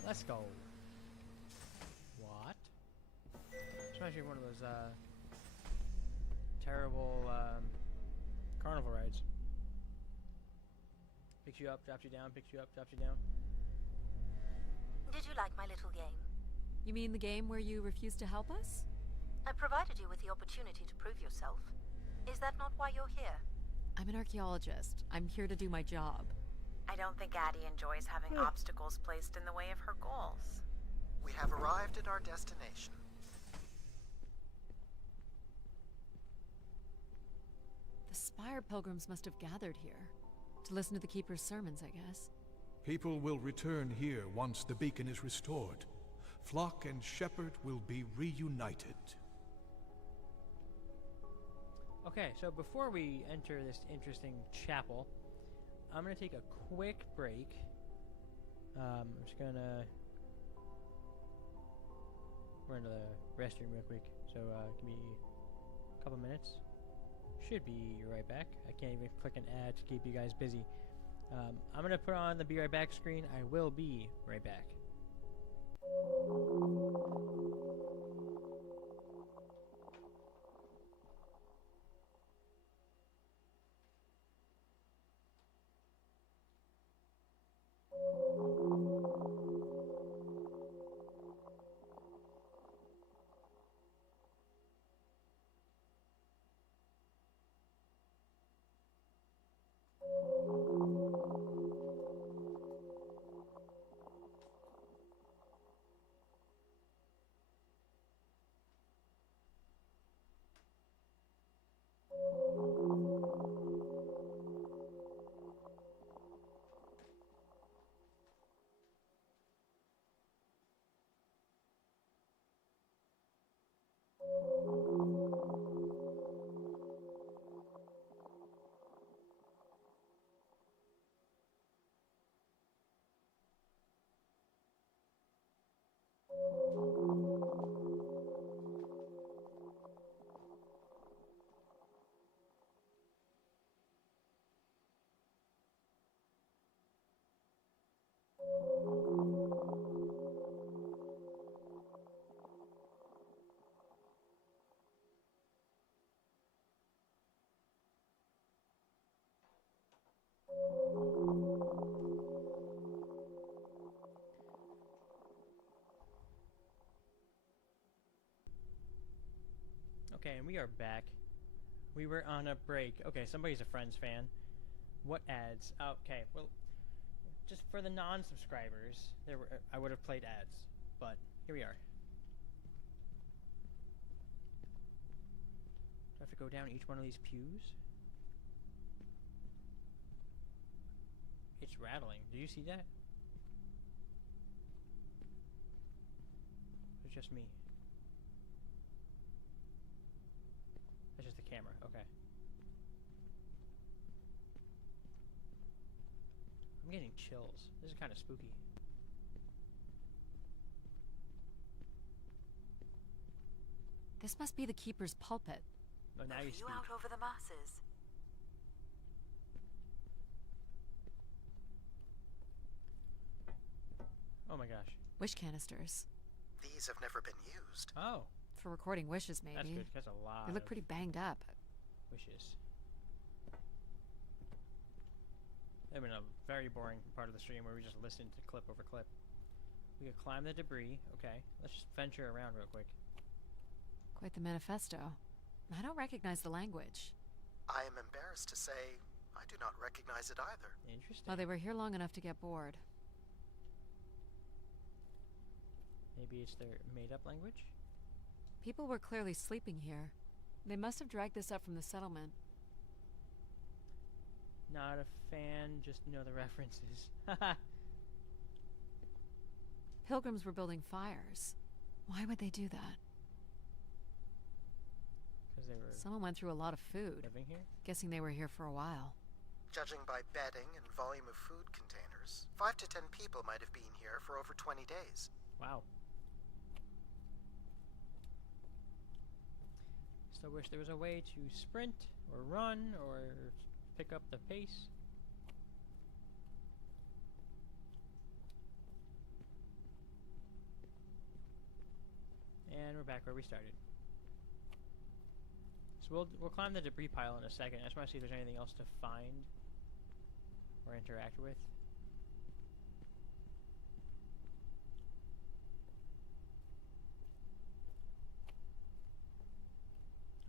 Let's go. What? Especially one of those, terrible, carnival rides. Picks you up, drops you down, picks you up, drops you down. Did you like my little game? You mean the game where you refused to help us? I provided you with the opportunity to prove yourself. Is that not why you're here? I'm an archaeologist. I'm here to do my job. I don't think Addie enjoys having obstacles placed in the way of her goals. We have arrived at our destination. The Spire pilgrims must have gathered here. To listen to the Keeper's sermons, I guess. People will return here once the beacon is restored. Flock and shepherd will be reunited. Okay, so before we enter this interesting chapel, I'm going to take a quick break. I'm just going to run to the restroom real quick. So give me couple minutes. Should be right back. I can't even click an ad to keep you guys busy. I'm gonna put on the be right back screen. I will be right back. Okay, and we are back. We were on a break. Okay, somebody's a Friends fan. What ads? Okay, well, just for the non-subscribers, I would have played ads, but here we are. Do I have to go down each one of these pews? It's rattling. Did you see that? It's just me. That's just the camera. Okay. I'm getting chills. This is kind of spooky. This must be the keeper's pulpit. Oh, now you speak. Out over the masses. Oh my gosh. Wish canisters. These have never been used. Oh. For recording wishes, maybe. That's good. That's a lot. They look pretty banged up. Wishes. That would have been a very boring part of the stream where we just listened to clip over clip. We could climb the debris. Okay. Let's just venture around real quick. Quite the manifesto. I don't recognize the language. I am embarrassed to say I do not recognize it either. Interesting. Well, they were here long enough to get bored. Maybe it's their made-up language? People were clearly sleeping here. They must have dragged this up from the settlement. Not a fan, just know the references. Pilgrims were building fires. Why would they do that? Because they were... Someone went through a lot of food. Living here? Guessing they were here for a while. Judging by bedding and volume of food containers, 5 to 10 people might have been here for over 20 days. Wow. Still wish there was a way to sprint or run or pick up the pace. And we're back where we started. So we'll climb the debris pile in a second. I just want to see if there's anything else to find or interact with.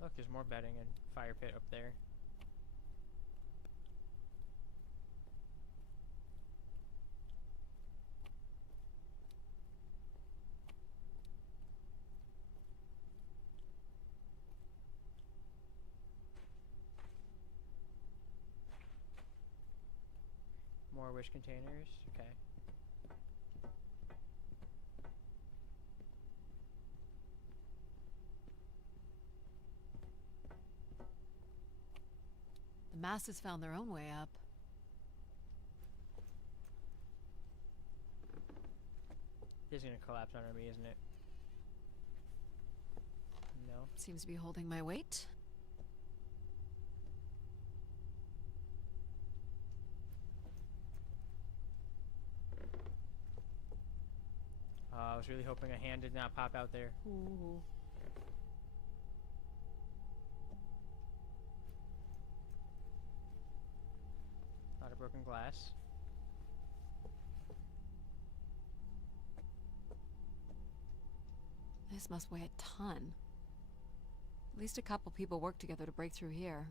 Look, there's more bedding and fire pit up there. More wish containers, okay. The masses found their own way up. This is gonna collapse under me, isn't it? No. Seems to be holding my weight. was really hoping a hand did not pop out there. Ooh. A lot of broken glass. This must weigh a ton. At least a couple people worked together to break through here.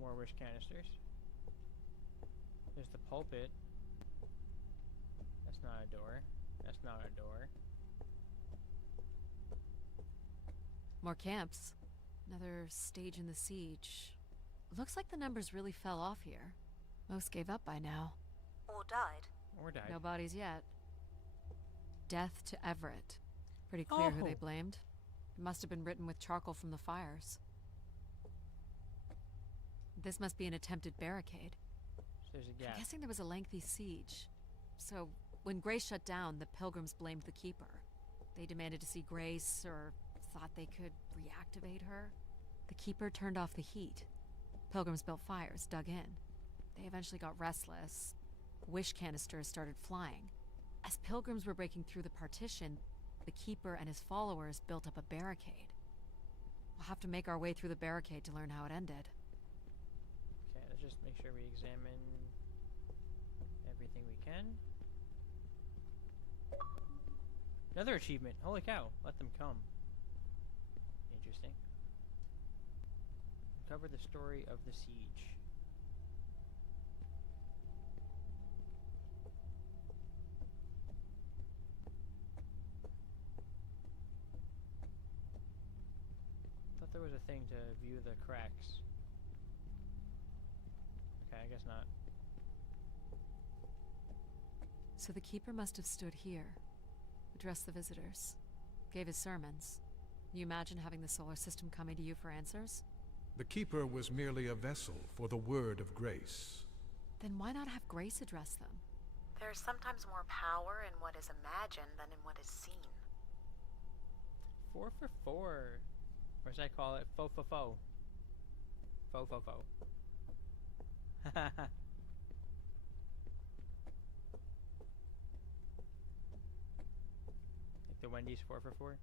More wish canisters. There's the pulpit. That's not a door. That's not a door. More camps. Another stage in the siege. Looks like the numbers really fell off here. Most gave up by now. Or died. Or died. No bodies yet. Death to Everett. Pretty clear who they blamed. It must have been written with charcoal from the fires. This must be an attempted barricade. So there's a gap. I'm guessing there was a lengthy siege. So, when Grace shut down, the Pilgrims blamed the Keeper. They demanded to see Grace, or thought they could reactivate her. The Keeper turned off the heat. Pilgrims built fires, dug in. They eventually got restless. Wish canisters started flying. As Pilgrims were breaking through the partition, the Keeper and his followers built up a barricade. We'll have to make our way through the barricade to learn how it ended. Okay, let's just make sure we examine everything we can. Another achievement. Holy cow. Let them come. Interesting. Uncover the story of the siege. Thought there was a thing to view the cracks. Okay, I guess not. So the Keeper must have stood here, addressed the visitors, gave his sermons. Can you imagine having the solar system coming to you for answers? The Keeper was merely a vessel for the word of grace. Then why not have Grace address them? There's sometimes more power in what is imagined than in what is seen. 4 for 4. Or as I call it, faux faux faux. Faux faux faux. Like the Wendy's 4 for 4.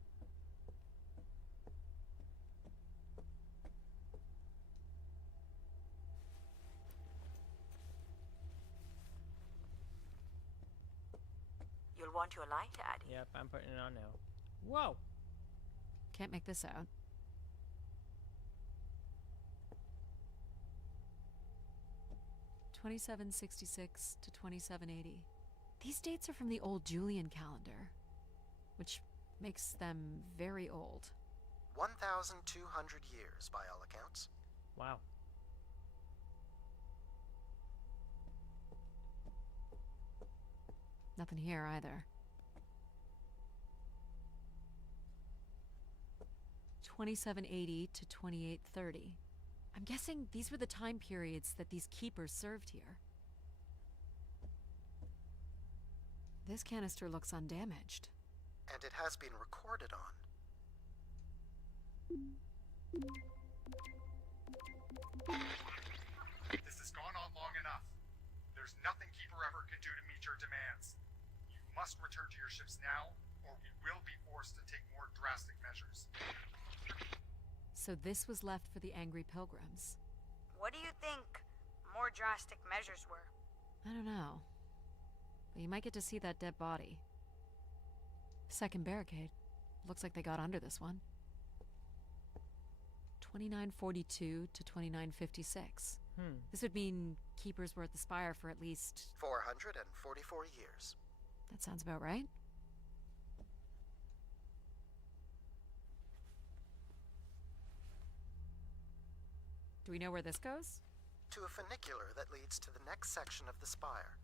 You'll want your light, Addie. Yep, I'm putting it on now. Whoa! Can't make this out. (2766 to 2780). These dates are from the old Julian calendar, which makes them very old. 1,200 years, by all accounts. Wow. Nothing here either. 2780 to 2830. I'm guessing these were the time periods that these keepers served here. This canister looks undamaged. And it has been recorded on. This has gone on long enough. There's nothing Keeper Ever can do to meet your demands. You must return to your ships now, or we will be forced to take more drastic measures. So this was left for the angry pilgrims. What do you think more drastic measures were? I don't know. But you might get to see that dead body. Second barricade. Looks like they got under this one. 2942 to 2956. This would mean keepers were at the spire for at least 444 years. That sounds about right. Do we know where this goes? To a funicular that leads to the next section of the spire.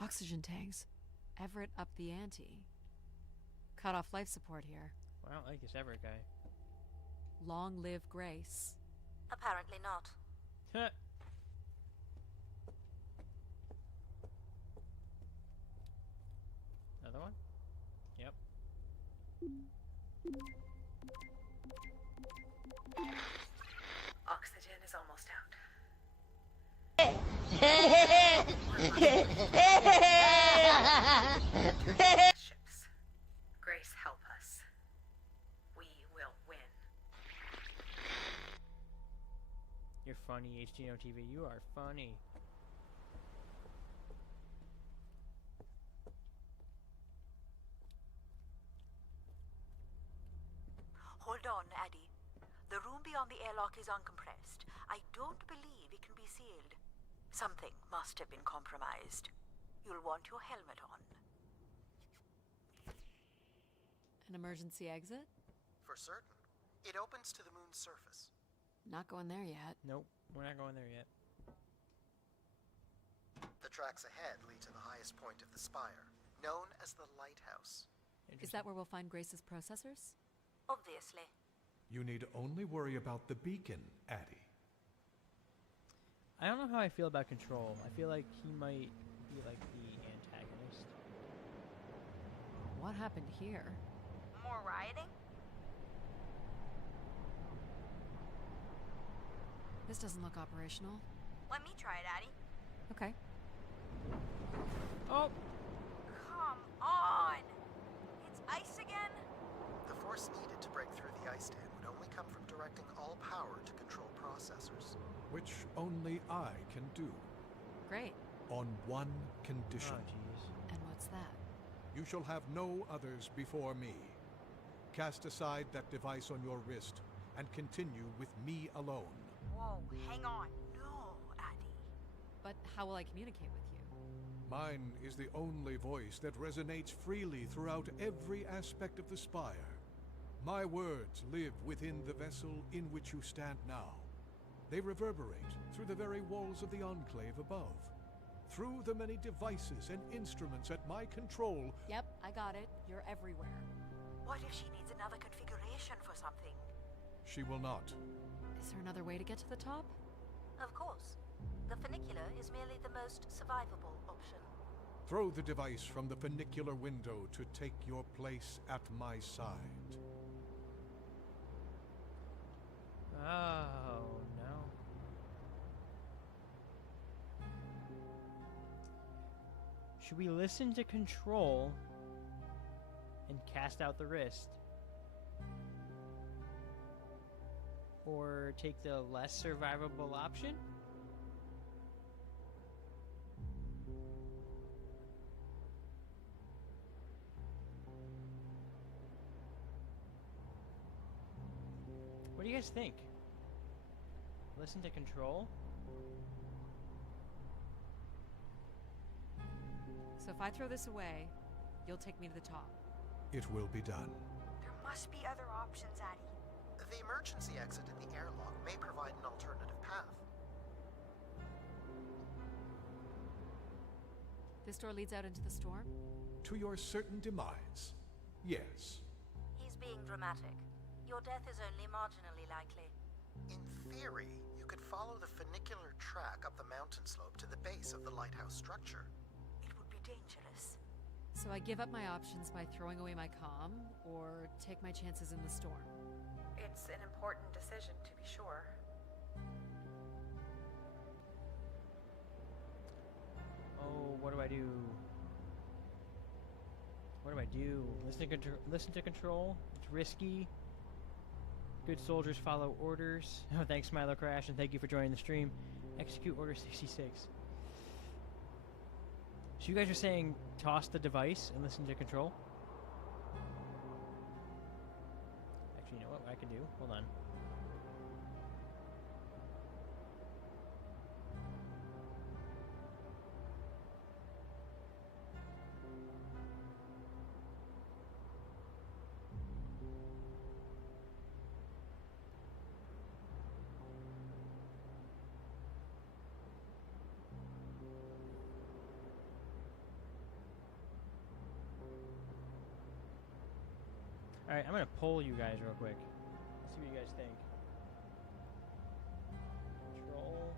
Oxygen tanks. Everett upped the ante. Cut off life support here. Well, I don't like this Everett guy. Long live Grace. Apparently not. Another one? Yep. Oxygen is almost out. Ships. Grace, help us. We will win. You're funny, HDNO TV. You are funny. Hold on, Addy. The room beyond the airlock is uncompressed. I don't believe it can be sealed. Something must have been compromised. You'll want your helmet on. An emergency exit? For certain. It opens to the moon's surface. Not going there yet. Nope, we're not going there yet. The tracks ahead lead to the highest point of the spire, known as the lighthouse. Is that where we'll find Grace's processors? Obviously. You need only worry about the beacon, Addie. I don't know how I feel about Control. I feel like he might be like the antagonist. What happened here? More rioting? This doesn't look operational. Let me try it, Addy. Okay. Oh! Come on! It's ice again? The force needed to break through the ice dam would only come from directing all power to control processors. Which only I can do. Great. On one condition. Oh, jeez. And what's that? You shall have no others before me. Cast aside that device on your wrist and continue with me alone. Whoa, hang on. No, Addy. But how will I communicate with you? Mine is the only voice that resonates freely throughout every aspect of the spire. My words live within the vessel in which you stand now. They reverberate through the very walls of the enclave above. Through the many devices and instruments at my control. Yep, I got it. You're everywhere. What if she needs another configuration for something? She will not. Is there another way to get to the top? Of course. The funicular is merely the most survivable option. Throw the device from the funicular window to take your place at my side. Oh, no. Should we listen to Control and cast out the wrist? Or take the less survivable option? What do you guys think? Listen to Control? So if I throw this away, you'll take me to the top. It will be done. There must be other options, Addy. The emergency exit in the airlock may provide an alternative path. This door leads out into the storm? To your certain demise, yes. He's being dramatic. Your death is only marginally likely. In theory, you could follow the funicular track up the mountain slope to the base of the lighthouse structure. It would be dangerous. So I give up my options by throwing away my comm, or take my chances in the storm? It's an important decision, to be sure. Oh, what do I do? What do I do? Listen to Control. It's risky. Good soldiers follow orders. Oh, thanks, Milo Crash, and thank you for joining the stream. Execute Order 66. So you guys are saying toss the device and listen to Control? Actually, you know what I can do? Hold on. Alright, I'm gonna poll you guys real quick. Let's see what you guys think. Control.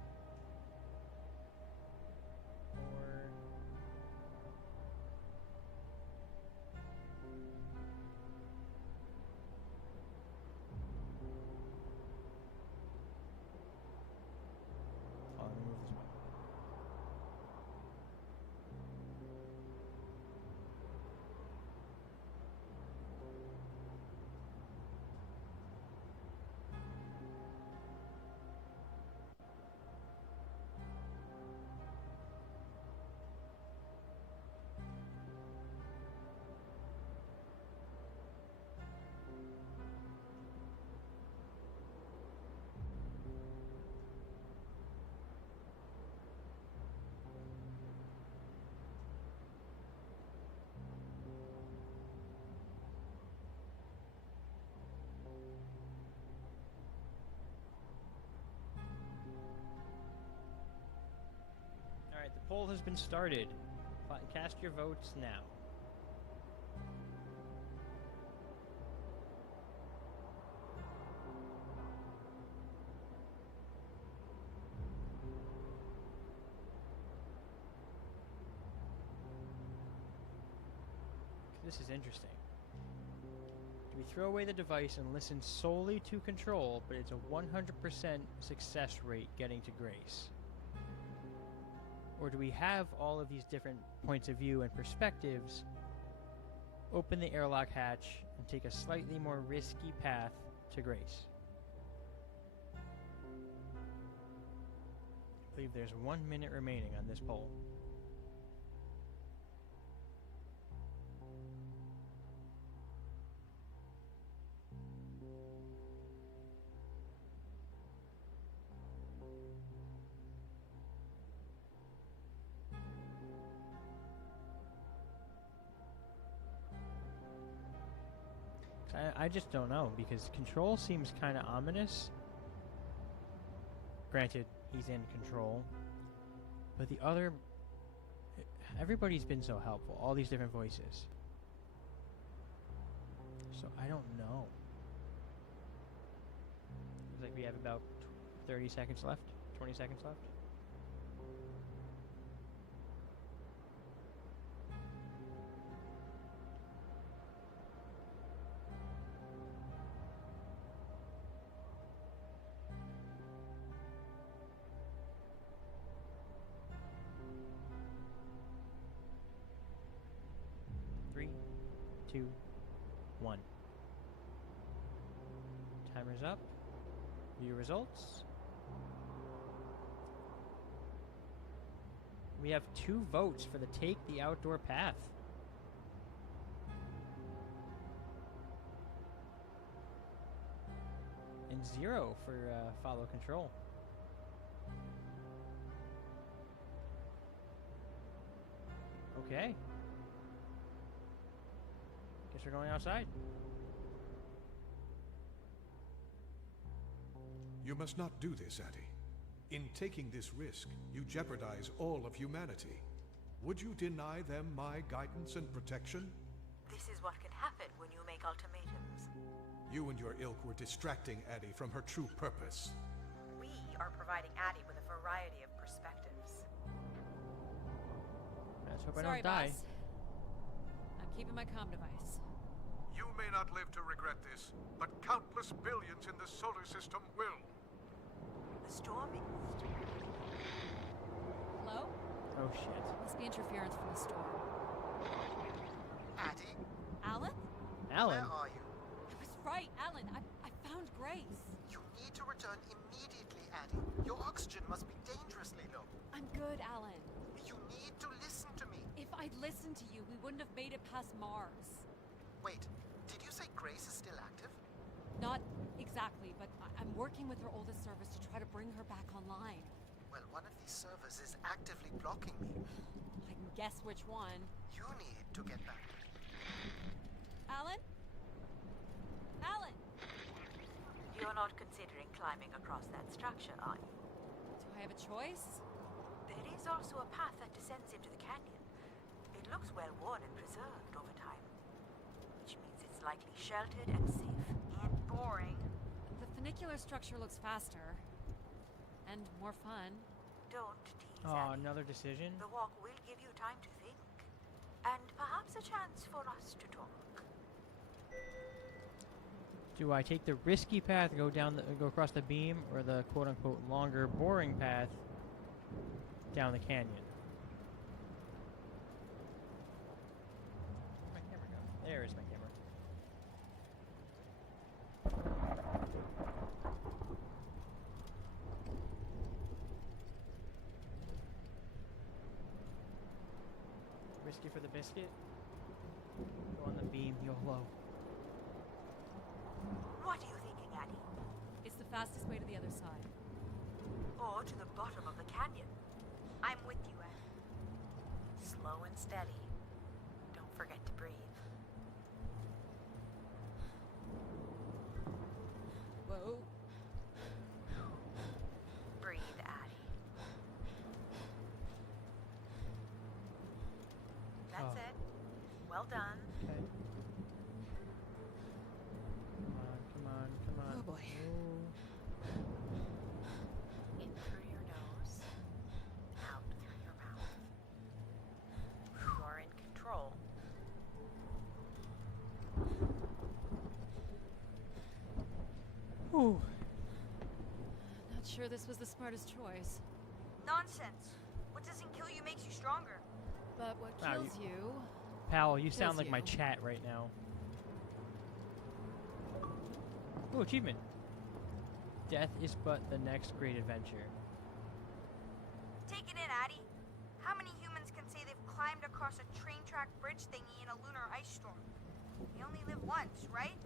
Or... Oh, let me move this way. poll has been started. Cast your votes now. This is interesting. Do we throw away the device and listen solely to control, but it's a 100% success rate getting to Grace? Or do we have all of these different points of view and perspectives, open the airlock hatch, and take a slightly more risky path to Grace? I believe there's 1 minute remaining on this poll. I just don't know, because control seems kind of ominous. Granted, he's in control. But the other... everybody's been so helpful. All these different voices. So I don't know. Looks like we have about 30 seconds left. 20 seconds left. Three, two, one. Timer's up. View results. We have 2 votes for the take the outdoor path. And 0 for follow control. Okay. Guess we're going outside. You must not do this, Addie. In taking this risk, you jeopardize all of humanity. Would you deny them my guidance and protection? This is what can happen when you make ultimatums. You and your ilk were distracting Addie from her true purpose. We are providing Addie with a variety of perspectives. Let's hope Sorry, I don't die. boss. I'm keeping my comm device. You may not live to regret this, but countless billions in the solar system will. The storm is... Hello? Oh shit. Must be interference from the storm. Addie? Alan? Alan? Where are you? I was right, Alan. I found Grace. You need to return immediately, Addie. Your oxygen must be dangerously low. I'm good, Alan. You need to listen to me. If I'd listened to you, we wouldn't have made it past Mars. Wait, did you say Grace is still active? Not exactly, but I'm working with her oldest service to try to bring her back online. Well, one of these servers is actively blocking me. I can guess which one. You need to get back. Alan? Alan! You're not considering climbing across that structure, are you? Do I have a choice? There is also a path that descends into the canyon. It looks well worn and preserved over time, which means it's likely sheltered and safe. And boring. The funicular structure looks faster. And more fun. Don't tease Oh, Addie. another decision? The walk will give you time to think. And perhaps a chance for us to talk. Do I take the risky path, go across the beam, or the quote-unquote longer, boring path down the canyon? Where'd my camera go? There is my camera. Risky for the biscuit. Go on the beam, YOLO. What are you thinking, Addie? It's the fastest way to the other side. Or to the bottom of the canyon? I'm with you, Addie. Slow and steady. Don't forget to breathe. Whoa. Breathe, Addie. That's Oh. it. Well done. Okay. Come on. Oh boy. In through your nose, out through your mouth. You are in control. Ooh. Not sure this was the smartest choice. Nonsense. What doesn't kill you makes you stronger. But what Wow, kills you... Pal, you sound Kills like my you. chat right now. Ooh, achievement. Death is but the next great adventure. Take it in, Addie. How many humans can say they've climbed across a train track bridge thingy in a lunar ice storm? You only live once, right?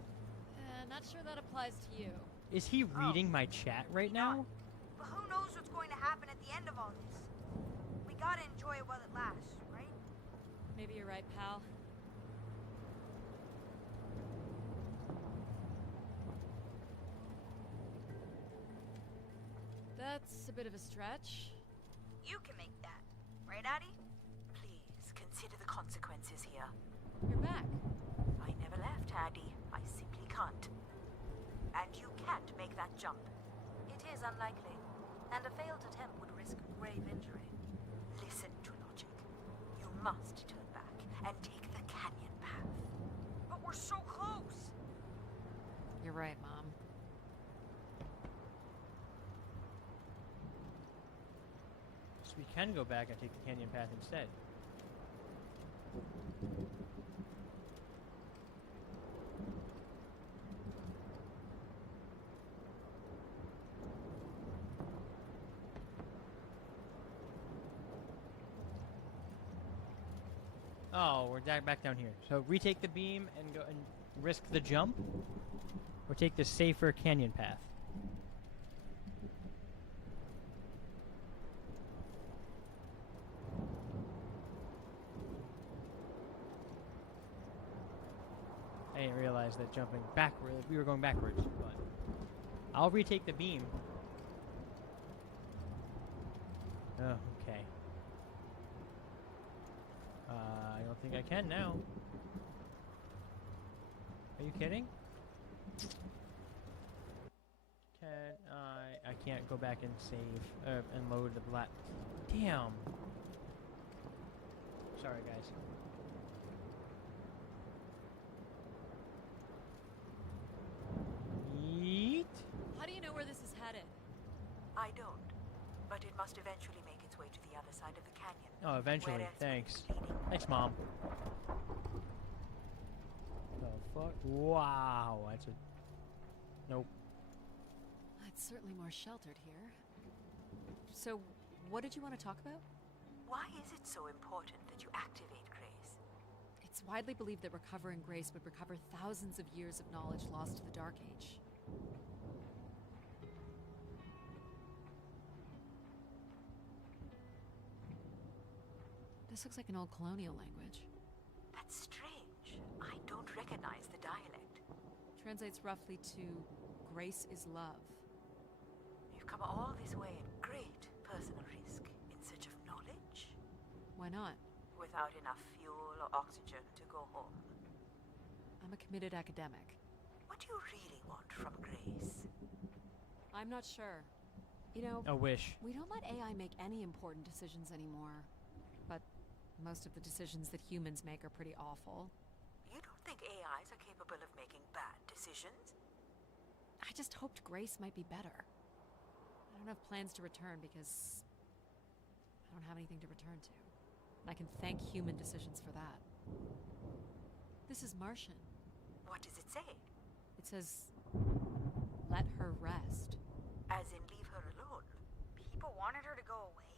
Not sure that applies to you. Is he reading my chat right now? But who knows what's going to happen at the end of all this? We gotta enjoy it while it lasts, right? Maybe you're right, pal. That's a bit of a stretch. You can make that, right, Addie? Please consider the consequences here. You're back. I never left, Addie. I simply can't. And you can't make that jump. It is unlikely, and a failed attempt would risk grave injury. Listen to logic. You must turn back and take the canyon path. But we're so close! You're right, Mom. So we can go back and take the canyon path instead. Oh, we're back down here. So retake the beam and go and risk the jump, or take the safer canyon path. I didn't realize that jumping backward, we were going backwards, but I'll retake the beam. Oh, okay. I don't think I can now. Are you kidding? Can I can't go back and save, and load the black. Damn. Sorry, guys. Yeet. How do you know where this is headed? I don't. But it must eventually make its way to the other side of the canyon. Oh, eventually. Where else would it Thanks. be leading? Thanks, Mom. The fuck? Wow, that's a... Nope. It's certainly more sheltered here. So, what did you want to talk about? Why is it so important that you activate Grace? It's widely believed that recovering Grace would recover thousands of years of knowledge lost to the Dark Age. This looks like an old colonial language. That's strange. I don't recognize the dialect. Translates roughly to Grace is love. You've come all this way at great personal risk in search of knowledge? Why not? Without enough fuel or oxygen to go home. I'm a committed academic. What do you really want from Grace? I'm not sure. You know, A wish. we don't let AI make any important decisions anymore. But most of the decisions that humans make are pretty awful. You don't think AIs are capable of making bad decisions? I just hoped Grace might be better. I don't have plans to return because I don't have anything to return to. I can thank human decisions for that. This is Martian. What does it say? It says, let her rest. As in leave her alone? People wanted her to go away?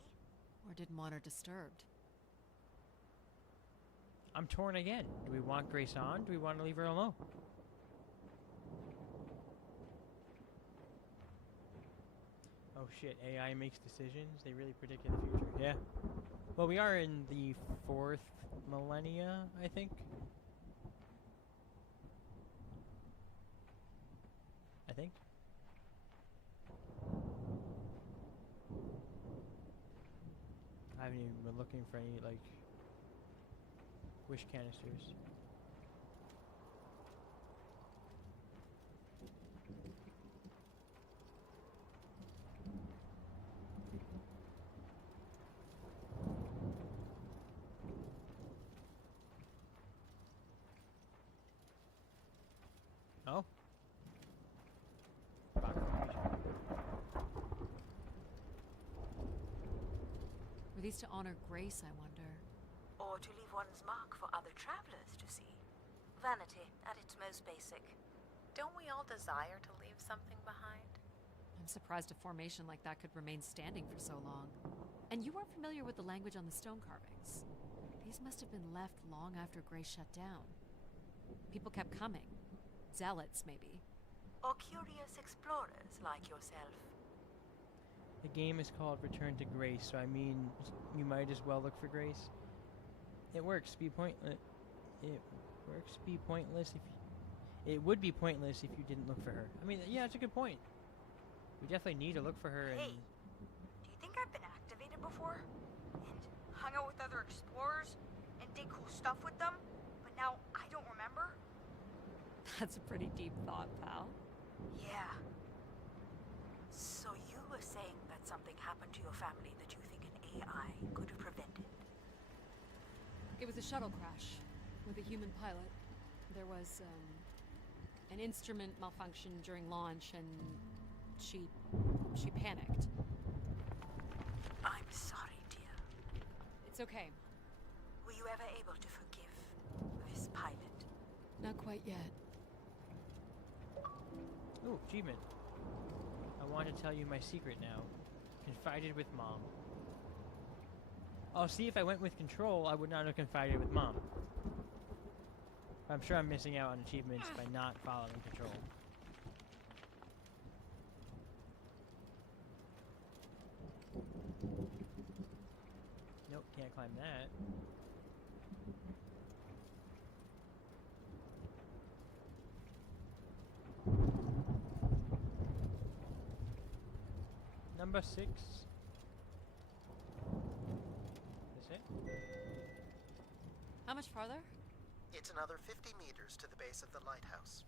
Or didn't want her disturbed. I'm torn again. Do we want Grace on? Do we want to leave her alone? Oh shit, AI makes decisions? They really predicted the future. Yeah. Well, we are in the 4th millennia, I think. I think. I haven't even been looking for any, like... wish canisters. Oh. Were these to honor Grace, I wonder? Or to leave one's mark for other travelers to see. Vanity, at its most basic. Don't we all desire to leave something behind? I'm surprised a formation like that could remain standing for so long. And you weren't familiar with the language on the stone carvings. These must have been left long after Grace shut down. People kept coming. Zealots, maybe. Or curious explorers like yourself. The game is called Return to Grace, so I mean, you might as well look for Grace. It works. Be pointless. It works. Be pointless if you, it would be pointless if you didn't look for her. I mean, yeah, it's a good point. We definitely need to look for her. Hey, do you think I've been activated before? And hung out with other explorers and did cool stuff with them? But now I don't remember? That's a pretty deep thought, pal. Yeah. So you were saying that something happened to your family that you think an AI could have prevented? It was a shuttle crash with a human pilot. There was an instrument malfunction during launch, and she panicked. I'm sorry, dear. It's okay. Were you ever able to forgive this pilot? Not quite yet. Ooh, achievement. I want to tell you my secret now. Confided with Mom. Oh, see, if I went with Control, I would not have confided with Mom. I'm sure I'm missing out on achievements by not following Control. Nope, can't climb that. Number 6. Is it? How much farther? It's another 50 meters to the base of the lighthouse.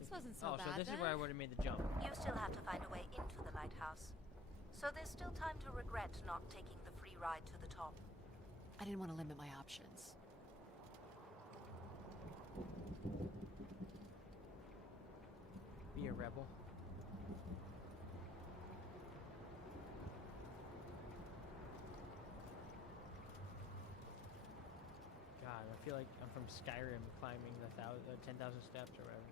This wasn't so bad. So this then. is where I would have made the jump. You still have to find a way into the lighthouse. So there's still time to regret not taking the free ride to the top. I didn't want to limit my options. Be a rebel. God, I feel like I'm from Skyrim climbing the 10,000 steps or whatever.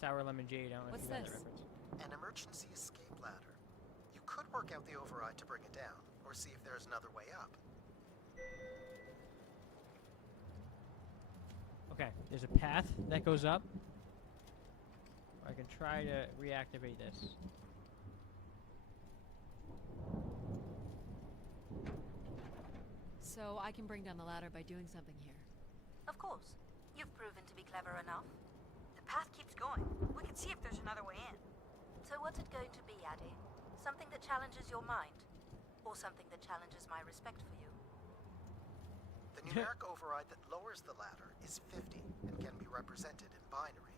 Sour Lemon Jade, I don't know if you got that reference. An emergency escape ladder. You could work out the override to bring it down, or see if there's another way up. Okay, there's a path that goes up. I can try to reactivate this. So I can bring down the ladder by doing something here. Of course. You've proven to be clever enough. The path keeps going. We can see if there's another way in. So what's it going to be, Addie? Something that challenges your mind? Or something that challenges my respect for you? The numeric override that lowers the ladder is 50 and can be represented in binary.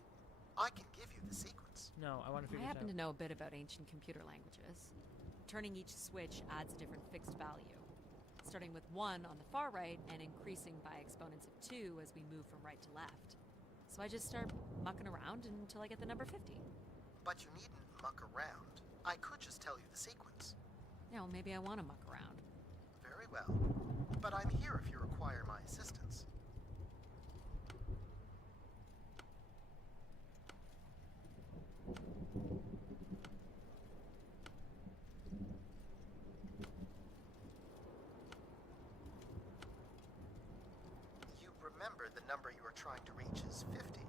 I can give you the sequence. No, I want to figure I this out. happen to know a bit about ancient computer languages. Turning each switch adds a different fixed value, starting with 1 on the far right and increasing by exponents of 2 as we move from right to left. So I just start mucking around until I get the number 50. But you needn't muck around. I could just tell you the sequence. Yeah, well, maybe I want to muck around. Very well. But I'm here if you require my assistance. You remember the number you are trying to reach is 50.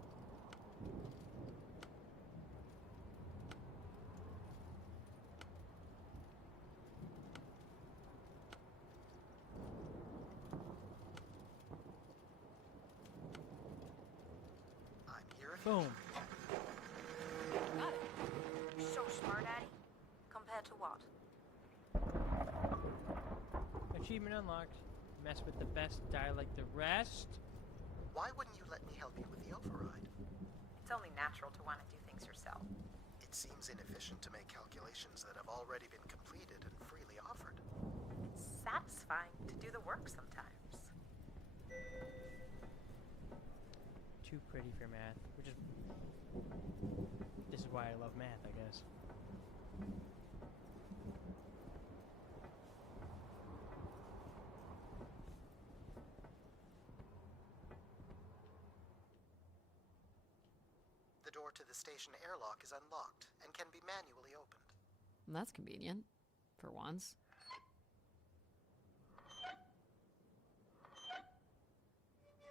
I'm here if Boom. Got it. You're so smart, Addie. Compared to what? Achievement unlocked. Mess with the best, die like the rest. Why wouldn't you let me help you with the override? It's only natural to want to do things yourself. It seems inefficient to make calculations that have already been completed and freely offered. It's satisfying to do the work sometimes. Too pretty for math. This is why I love math, I guess. The door to the station airlock is unlocked and can be manually opened. That's convenient. For once.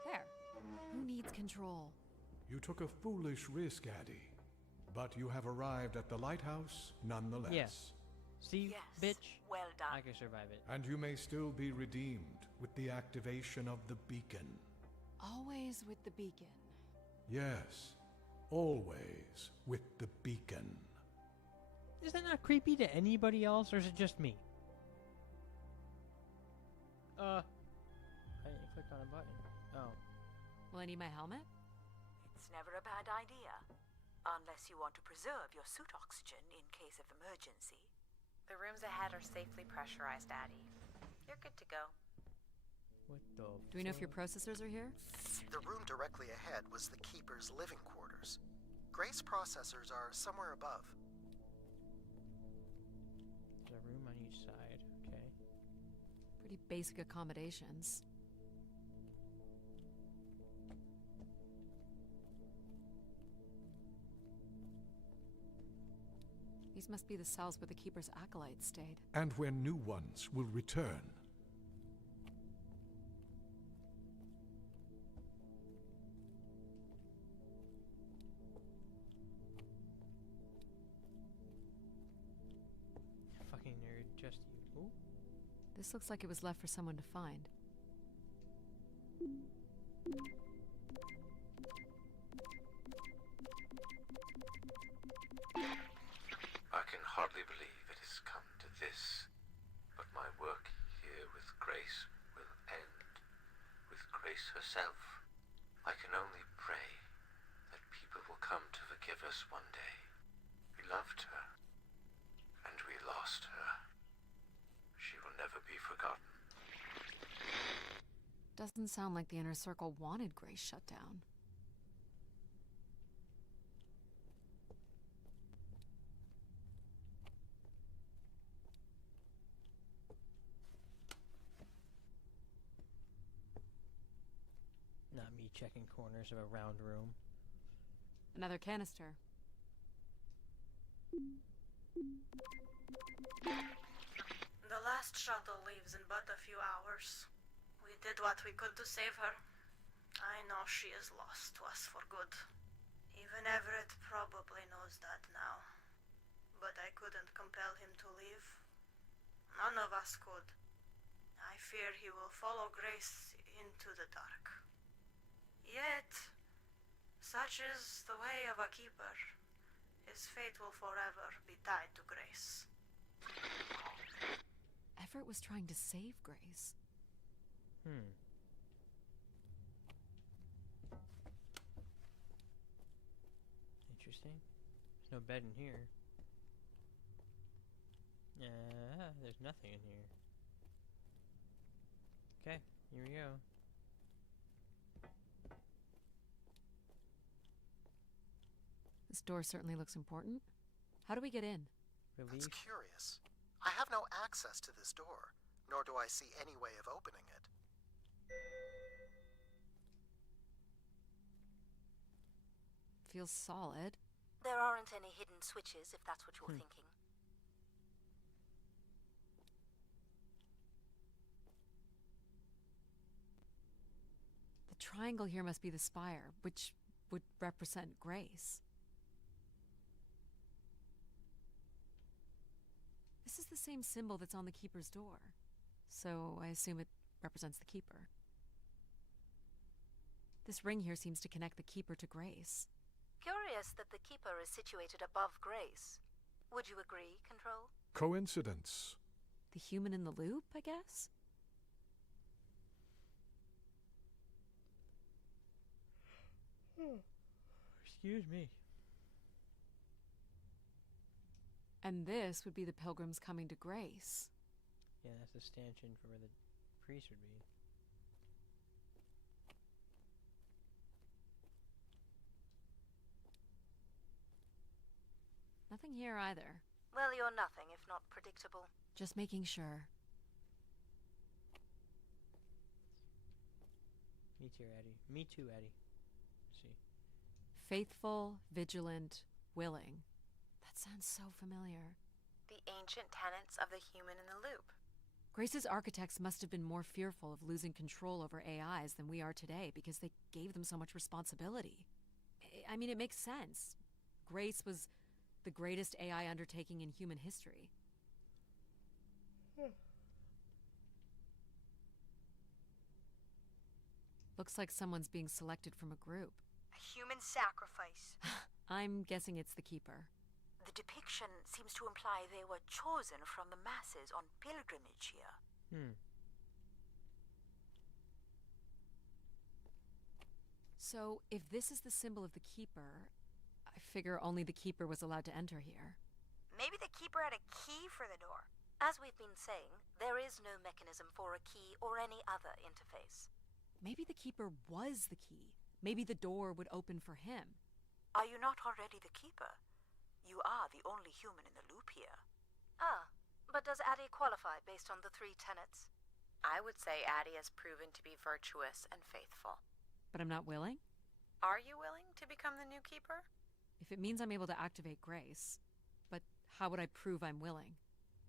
There. Who needs control? You took a foolish risk, Addie. But you have arrived at the lighthouse nonetheless. Yes. See, Yes. bitch? Well done. I can survive it. And you may still be redeemed with the activation of the beacon. Always with the beacon. Yes, always with the beacon. Is that not creepy to anybody else, or is it just me? I didn't click on a button. Oh. Will I need my helmet? It's never a bad idea. Unless you want to preserve your suit oxygen in case of emergency. The rooms ahead are safely pressurized, Addie. You're good to go. What the Do we know if your processors are here? The room directly ahead was the Keeper's living quarters. Grace processors are somewhere above. There's a room on each side. Okay. Pretty basic accommodations. These must be the cells where the Keeper's acolytes stayed. And where new ones will return. Fucking nerd, just you. Ooh. This looks like it was left for someone to find. I can hardly believe it has come to this, but my work here with Grace will end with Grace herself. I can only pray that people will come to forgive us one day. We loved her, and we lost her. She will never be forgotten. Doesn't sound like the Inner Circle wanted Grace shut down. Not me checking corners of a round room. Another canister. The last shuttle leaves in but a few hours. We did what we could to save her. I know she is lost to us for good. Even Everett probably knows that now. But I couldn't compel him to leave. None of us could. I fear he will follow Grace into the dark. Yet, such is the way of a keeper. His fate will forever be tied to Grace. Everett was trying to save Grace. Interesting. There's no bed in here. There's nothing in here. Okay, here we go. This door certainly looks important. How do we get in? That's curious. I have no access to this door, nor do I see any way of opening it. Feels solid. There aren't any hidden switches, if that's what you're thinking. The triangle here must be the spire, which would represent Grace. This is the same symbol that's on the Keeper's door, so I assume it represents the Keeper. This ring here seems to connect the Keeper to Grace. Curious that the Keeper is situated above Grace. Would you agree, Control? Coincidence. The human in the loop, I guess? Excuse me. And this would be the pilgrims coming to Grace. Yeah, that's the stanchion for where the priest would be. Nothing here either. Well, you're nothing if not predictable. Just making sure. Me too, Eddie. Me too, Eddie. Let's see. Faithful, vigilant, willing. That sounds so familiar. The ancient tenets of the human in the loop. Grace's architects must have been more fearful of losing control over AIs than we are today because they gave them so much responsibility. I mean, it makes sense. Grace was the greatest AI undertaking in human history. Looks like someone's being selected from a group. A human sacrifice. I'm guessing it's the Keeper. The depiction seems to imply they were chosen from the masses on pilgrimage here. So, if this is the symbol of the Keeper, I figure only the Keeper was allowed to enter here. Maybe the Keeper had a key for the door. As we've been saying, there is no mechanism for a key or any other interface. Maybe the Keeper was the key. Maybe the door would open for him. Are you not already the Keeper? You are the only human in the loop here. Ah, but does Addie qualify based on the 3 tenets? I would say Addie has proven to be virtuous and faithful. But I'm not willing? Are you willing to become the new Keeper? If it means I'm able to activate Grace. But how would I prove I'm willing?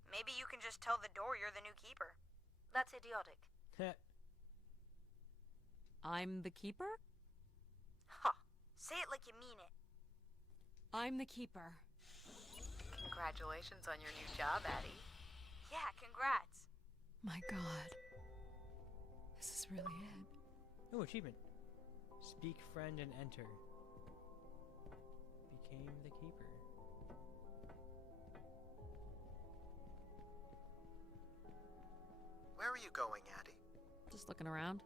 Maybe you can just tell the door you're the new Keeper. That's idiotic. I'm the Keeper? Ha! Say it like you mean it. I'm the Keeper. Congratulations on your new job, Addie. Yeah, congrats. My God. This is really it. Oh, achievement. Speak friend and enter. Became the Keeper. Where are you going, Addie? Just looking around.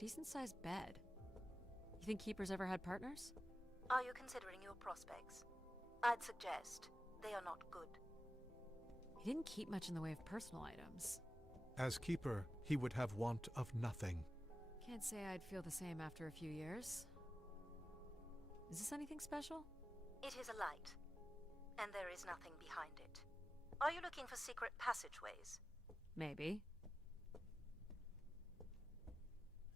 Decent-sized bed. You think Keepers ever had partners? Are you considering your prospects? I'd suggest they are not good. He didn't keep much in the way of personal items. As Keeper, he would have want of nothing. Can't say I'd feel the same after a few years. Is this anything special? It is a light, and there is nothing behind it. Are you looking for secret passageways? Maybe.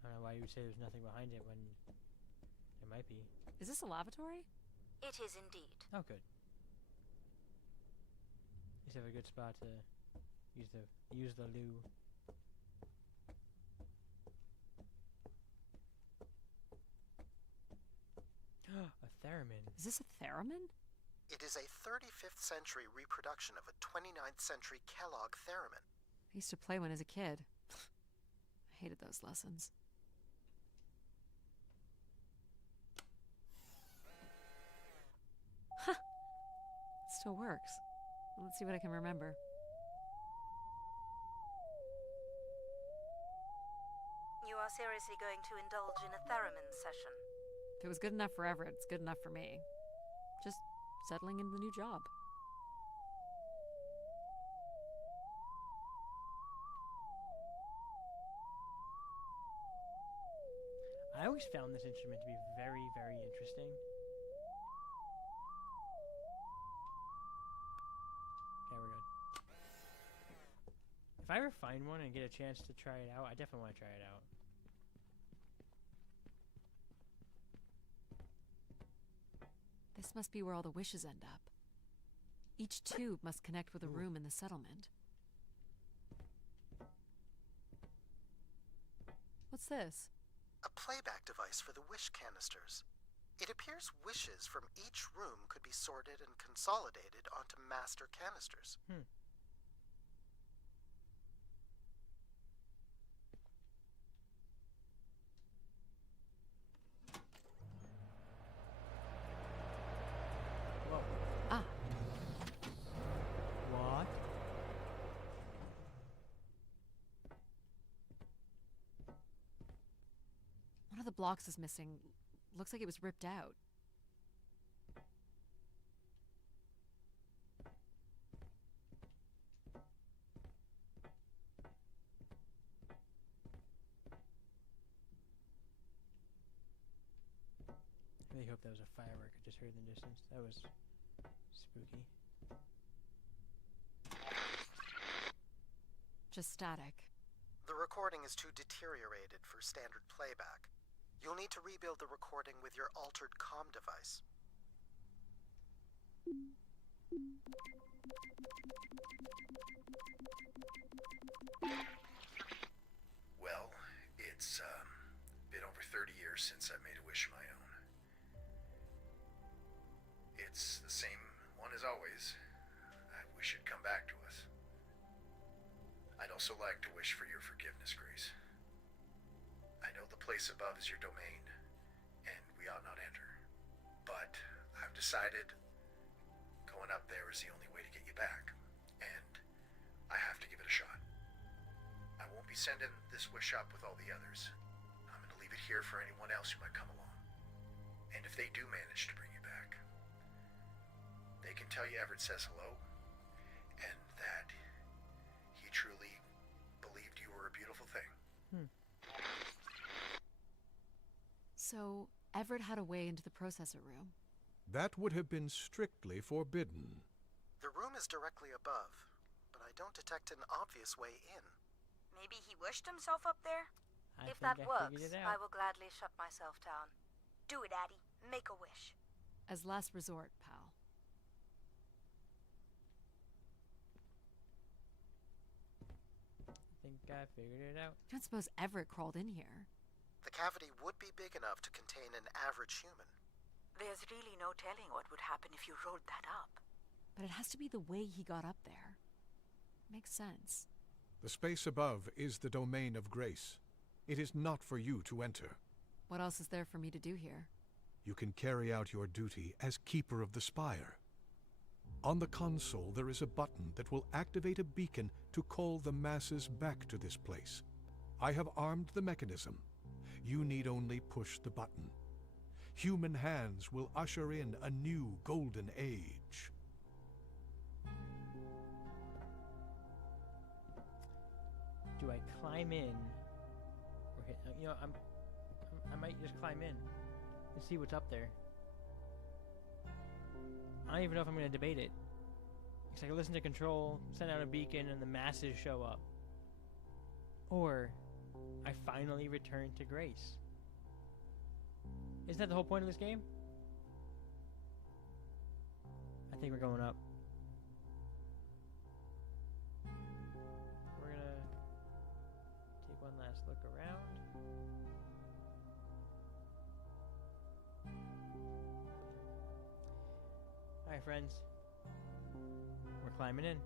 I don't know why you would say there's nothing behind it when there might be. Is this a lavatory? It is indeed. Oh, good. Just have a good spot to use the loo. A theremin. Is this a theremin? It is a 35th century reproduction of a 29th century Kellogg theremin. I used to play one as a kid. I hated those lessons. Huh. It still works. Let's see what I can remember. You are seriously going to indulge in a theremin session? If it was good enough for Everett, it's good enough for me. Just settling into the new job. I always found this instrument to be very, very interesting. Okay, we're good. If I ever find one and get a chance to try it out, I definitely want to try it out. This must be where all the wishes end up. Each tube must connect with a room in the settlement. What's this? A playback device for the wish canisters. It appears wishes from each room could be sorted and consolidated onto master canisters. Whoa. Ah. What? blocks is missing. Looks like it was ripped out. I really hope that was a firework I just heard in the distance. That was spooky. Just static. The recording is too deteriorated for standard playback. You'll need to rebuild the recording with your altered comm device. Well, it's been over 30 years since I made a wish of my own. It's the same one as always. I wish it'd come back to us. I'd also like to wish for your forgiveness, Grace. I know the place above is your domain, and we ought not enter. But I've decided going up there is the only way to get you back, and I have to give it a shot. I won't be sending this wish up with all the others. I'm going to leave it here for anyone else who might come along. And if they do manage to bring you back, they can tell you Everett says hello, and that he truly believed you were a beautiful thing. So, Everett had a way into the processor room. That would have been strictly forbidden. The room is directly above, but I don't detect an obvious way in. Maybe he wished himself up there? If that works, I will gladly shut myself down. Do it, Addie. Make a wish. As last resort, pal. I think I figured it out. I don't suppose Everett crawled in here. The cavity would be big enough to contain an average human. There's really no telling what would happen if you rolled that up. But it has to be the way he got up there. Makes sense. The space above is the domain of Grace. It is not for you to enter. What else is there for me to do here? You can carry out your duty as Keeper of the Spire. On the console, there is a button that will activate a beacon to call the masses back to this place. I have armed the mechanism. You need only push the button. Human hands will usher in a new golden age. Do I climb in or hit? You know, I might just climb in and see what's up there. I don't even know if I'm going to debate it. Because I can listen to Control, send out a beacon, and the masses show up. Or I finally return to Grace. Isn't that the whole point of this game? I think we're going up. We're gonna take one last look around. Alright, friends. We're climbing in.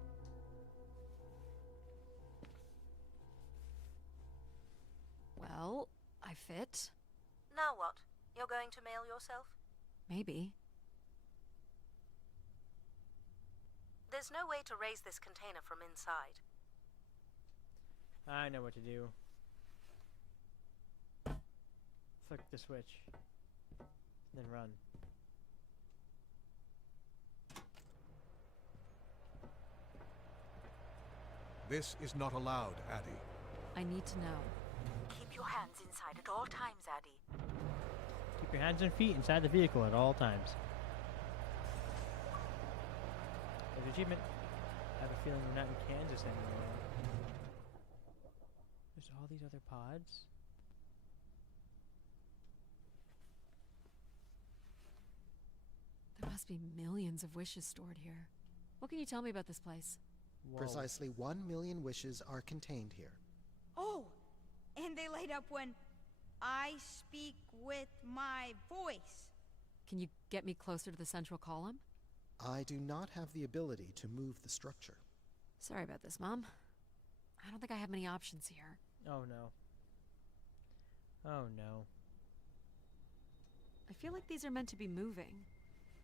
Well, I fit. Now what? You're going to mail yourself? Maybe. There's no way to raise this container from inside. I know what to do. Flick the switch. Then run. This is not allowed, Addie. I need to know. Keep your hands inside at all times, Addie. Keep your hands and feet inside the vehicle at all times. There's achievement. I have a feeling we're not in Kansas anymore. There's all these other pods. There must be millions of wishes stored here. What can you tell me about this place? Whoa. Precisely 1 million wishes are contained here. Oh, and they light up when I speak with my voice. Can you get me closer to the central column? I do not have the ability to move the structure. Sorry about this, Mom. I don't think I have many options here. Oh no. Oh no. I feel like these are meant to be moving.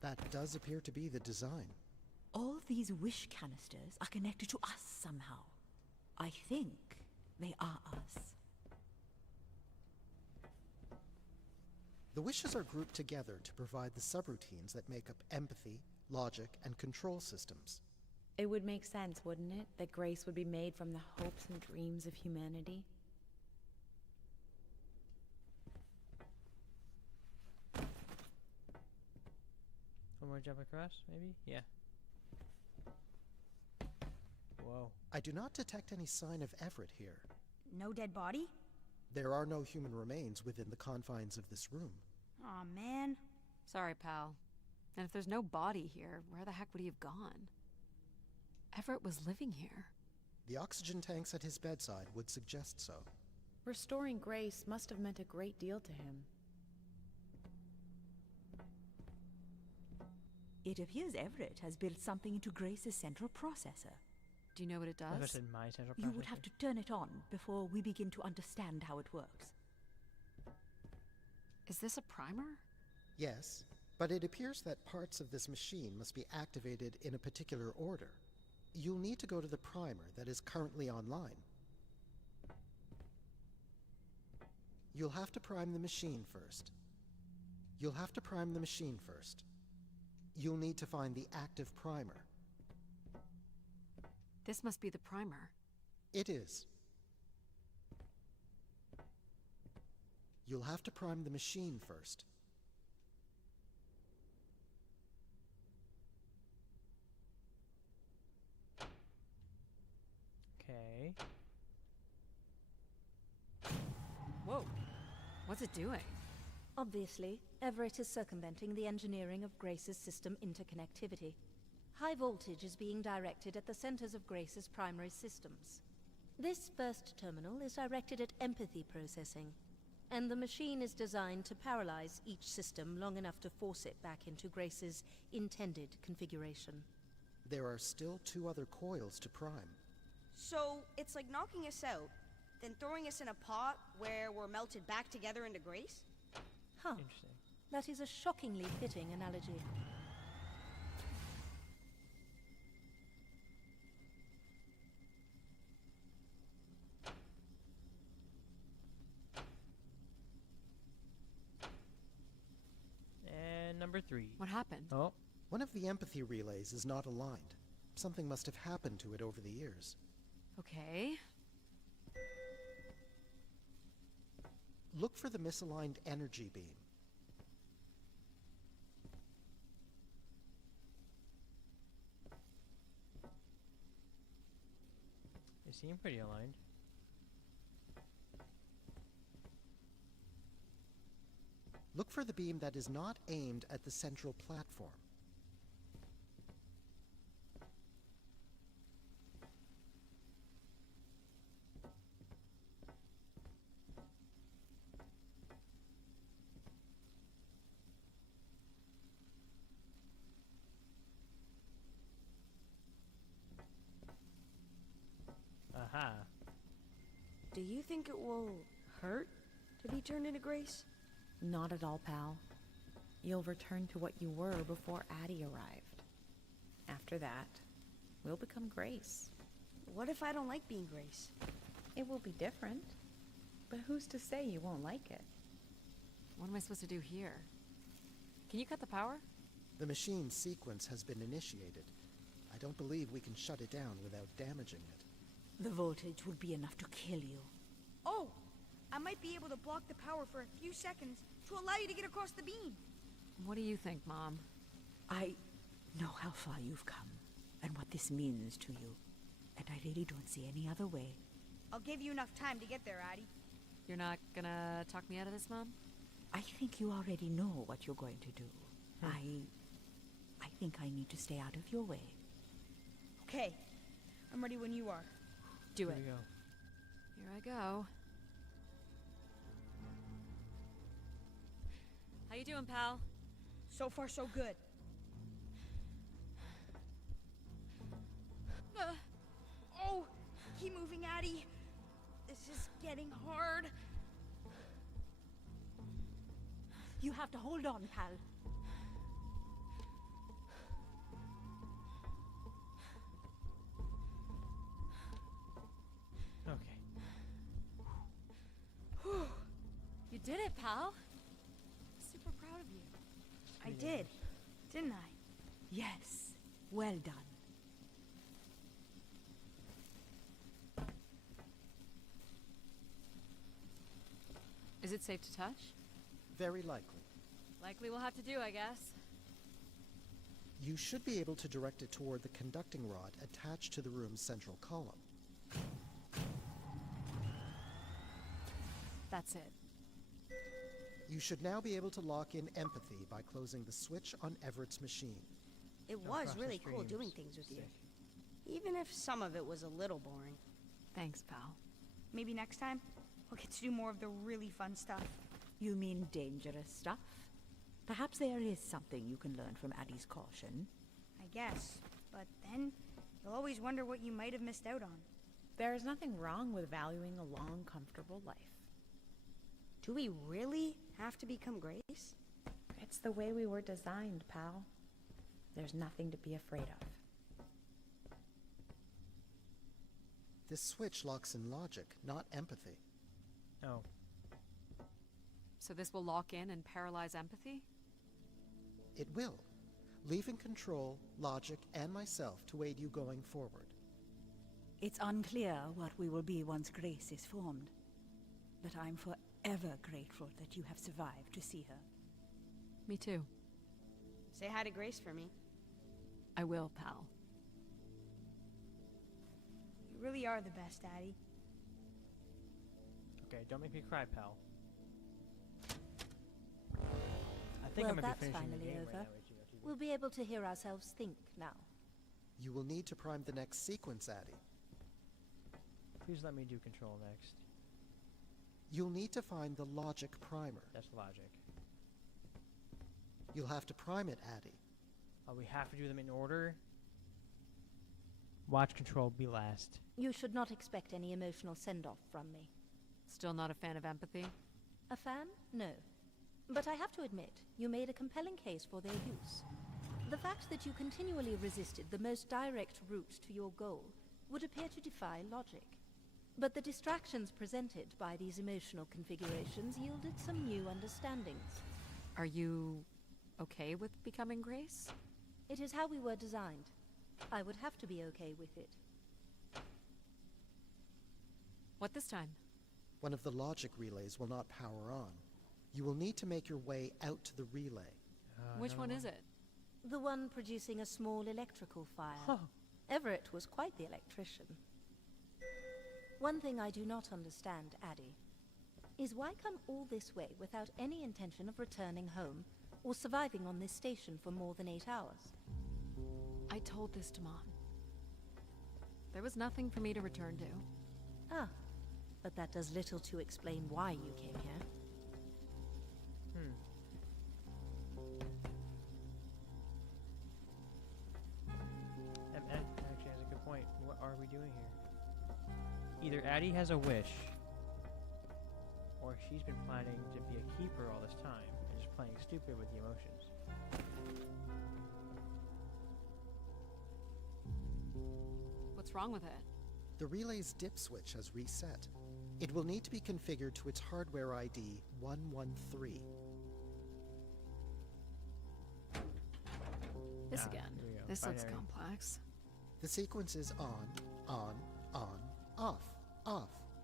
That does appear to be the design. All these wish canisters are connected to us somehow. I think they are us. The wishes are grouped together to provide the subroutines that make up empathy, logic, and control systems. It would make sense, wouldn't it, that grace would be made from the hopes and dreams of humanity? One more jump across, maybe? Yeah. Whoa. I do not detect any sign of Everett here. No dead body? There are no human remains within the confines of this room. Aw, man. Sorry, pal. And if there's no body here, where the heck would he have gone? Everett was living here. The oxygen tanks at his bedside would suggest so. Restoring grace must have meant a great deal to him. It appears Everett has built something into Grace's central processor. Do you know what it I does? said my central You would processor. have to turn it on before we begin to understand how it works. Is this a primer? Yes, but it appears that parts of this machine must be activated in a particular order. You'll need to go to the primer that is currently online. You'll have to prime the machine first. You'll need to find the active primer. This must be the primer. It is. You'll have to prime the machine first. Okay. Whoa. What's it doing? Obviously, Everett is circumventing the engineering of Grace's system interconnectivity. High voltage is being directed at the centers of Grace's primary systems. This first terminal is directed at empathy processing, and the machine is designed to paralyze each system long enough to force it back into Grace's intended configuration. There are still 2 other coils to prime. So, it's like knocking us out, then throwing us in a pot where we're melted back together into Grace? Huh. Interesting. That is a shockingly fitting analogy. And number 3. What happened? Oh. One of the empathy relays is not aligned. Something must have happened to it over the years. Okay. Look for the misaligned energy beam. They seem pretty aligned. Look for the beam that is not aimed at the central platform. Aha. Do you think it will hurt to be turned into Grace? Not at all, pal. You'll return to what you were before Addie arrived. After that, we'll become Grace. What if I don't like being Grace? It will be different, but who's to say you won't like it? What am I supposed to do here? Can you cut the power? The machine sequence has been initiated. I don't believe we can shut it down without damaging it. The voltage would be enough to kill you. Oh! I might be able to block the power for a few seconds to allow you to get across the beam. What do you think, Mom? I know how far you've come, and what this means to you. And I really don't see any other way. I'll give you enough time to get there, Addie. You're not gonna talk me out of this, Mom? I think you already know what you're going to do. I think I need to stay out of your way. Okay. I'm ready when you are. Do Here it. we go. Here I go. How you doing, pal? So far, so good. Oh! Keep moving, Addie. This is getting hard. You have to hold on, pal. Okay. You did it, pal. did, didn't I? Yes. Well done. Is it safe to touch? Very likely. Likely we'll have to do, I guess. You should be able to direct it toward the conducting rod attached to the room's central column. That's it. You should now be able to lock in empathy by closing the switch on Everett's machine. It Don't was cross the really cool streams. doing things with you. Sick. Even if some of it was a little boring. Thanks, pal. Maybe next time we'll get to do more of the really fun stuff. You mean dangerous stuff? Perhaps there is something you can learn from Addie's caution. I guess. But then you'll always wonder what you might have missed out on. There is nothing wrong with valuing a long, comfortable life. Do we really have to become Grace? It's the way we were designed, pal. There's nothing to be afraid of. This switch locks in logic, not empathy. Oh. So this will lock in and paralyze empathy? It will, leaving control, logic, and myself to aid you going forward. It's unclear what we will be once Grace is formed. But I'm forever grateful that you have survived to see her. Me too. Say hi to Grace for me. I will, pal. You really are the best, Addie. Okay, don't make me cry, pal. I think Well, I'm gonna that's be finishing the finally game over. right now, HGOTV. We'll be able to hear ourselves think now. You will need to prime the next sequence, Addie. Please let me do control next. You'll need to find the logic primer. That's logic. You'll have to prime it, Addie. We have to do them in order. Watch control be last. You should not expect any emotional send-off from me. Still not a fan of empathy? A fan? No. But I have to admit, you made a compelling case for their use. The fact that you continually resisted the most direct route to your goal would appear to defy logic. But the distractions presented by these emotional configurations yielded some new understandings. Are you okay with becoming Grace? It is how we were designed. I would have to be okay with it. What this time? One of the logic relays will not power on. You will need to make your way out to the relay. Which one is it? The one producing a small electrical fire. Huh. Everett was quite the electrician. One thing I do not understand, Addie, is why come all this way without any intention of returning home or surviving on this station for more than 8 hours? I told this to Mom. There was nothing for me to return to. Ah, but that does little to explain why you came here. Ed actually has a good point. What are we doing here? Either Addie has a wish, or she's been planning to be a keeper all this time and just playing stupid with the emotions. What's wrong with it? The relay's dip switch has reset. It will need to be configured to its hardware ID 113. This Ah, again. here we go. This looks Binary. complex. The sequence is on, off, off,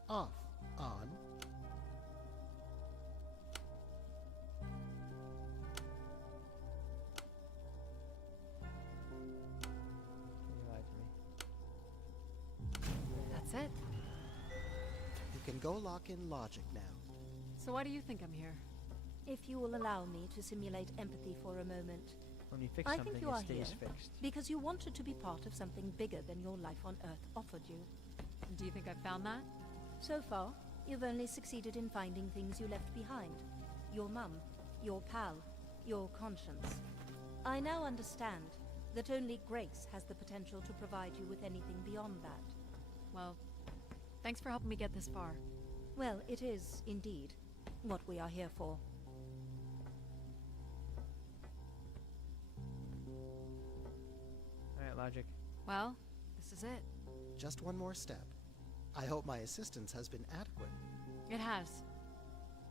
off, on. You lied to me. That's it. You can go lock in logic now. So why do you think I'm here? If you will allow me to simulate empathy for a moment. When you fix I something, think you it are stays here fixed. because you wanted to be part of something bigger than your life on Earth offered you. Do you think I've found that? So far, you've only succeeded in finding things you left behind. Your mum, your pal, your conscience. I now understand that only Grace has the potential to provide you with anything beyond that. Well, thanks for helping me get this far. Well, it is, indeed, what we are here for. Alright, logic. Well, this is it. Just one more step. I hope my assistance has been adequate. It has.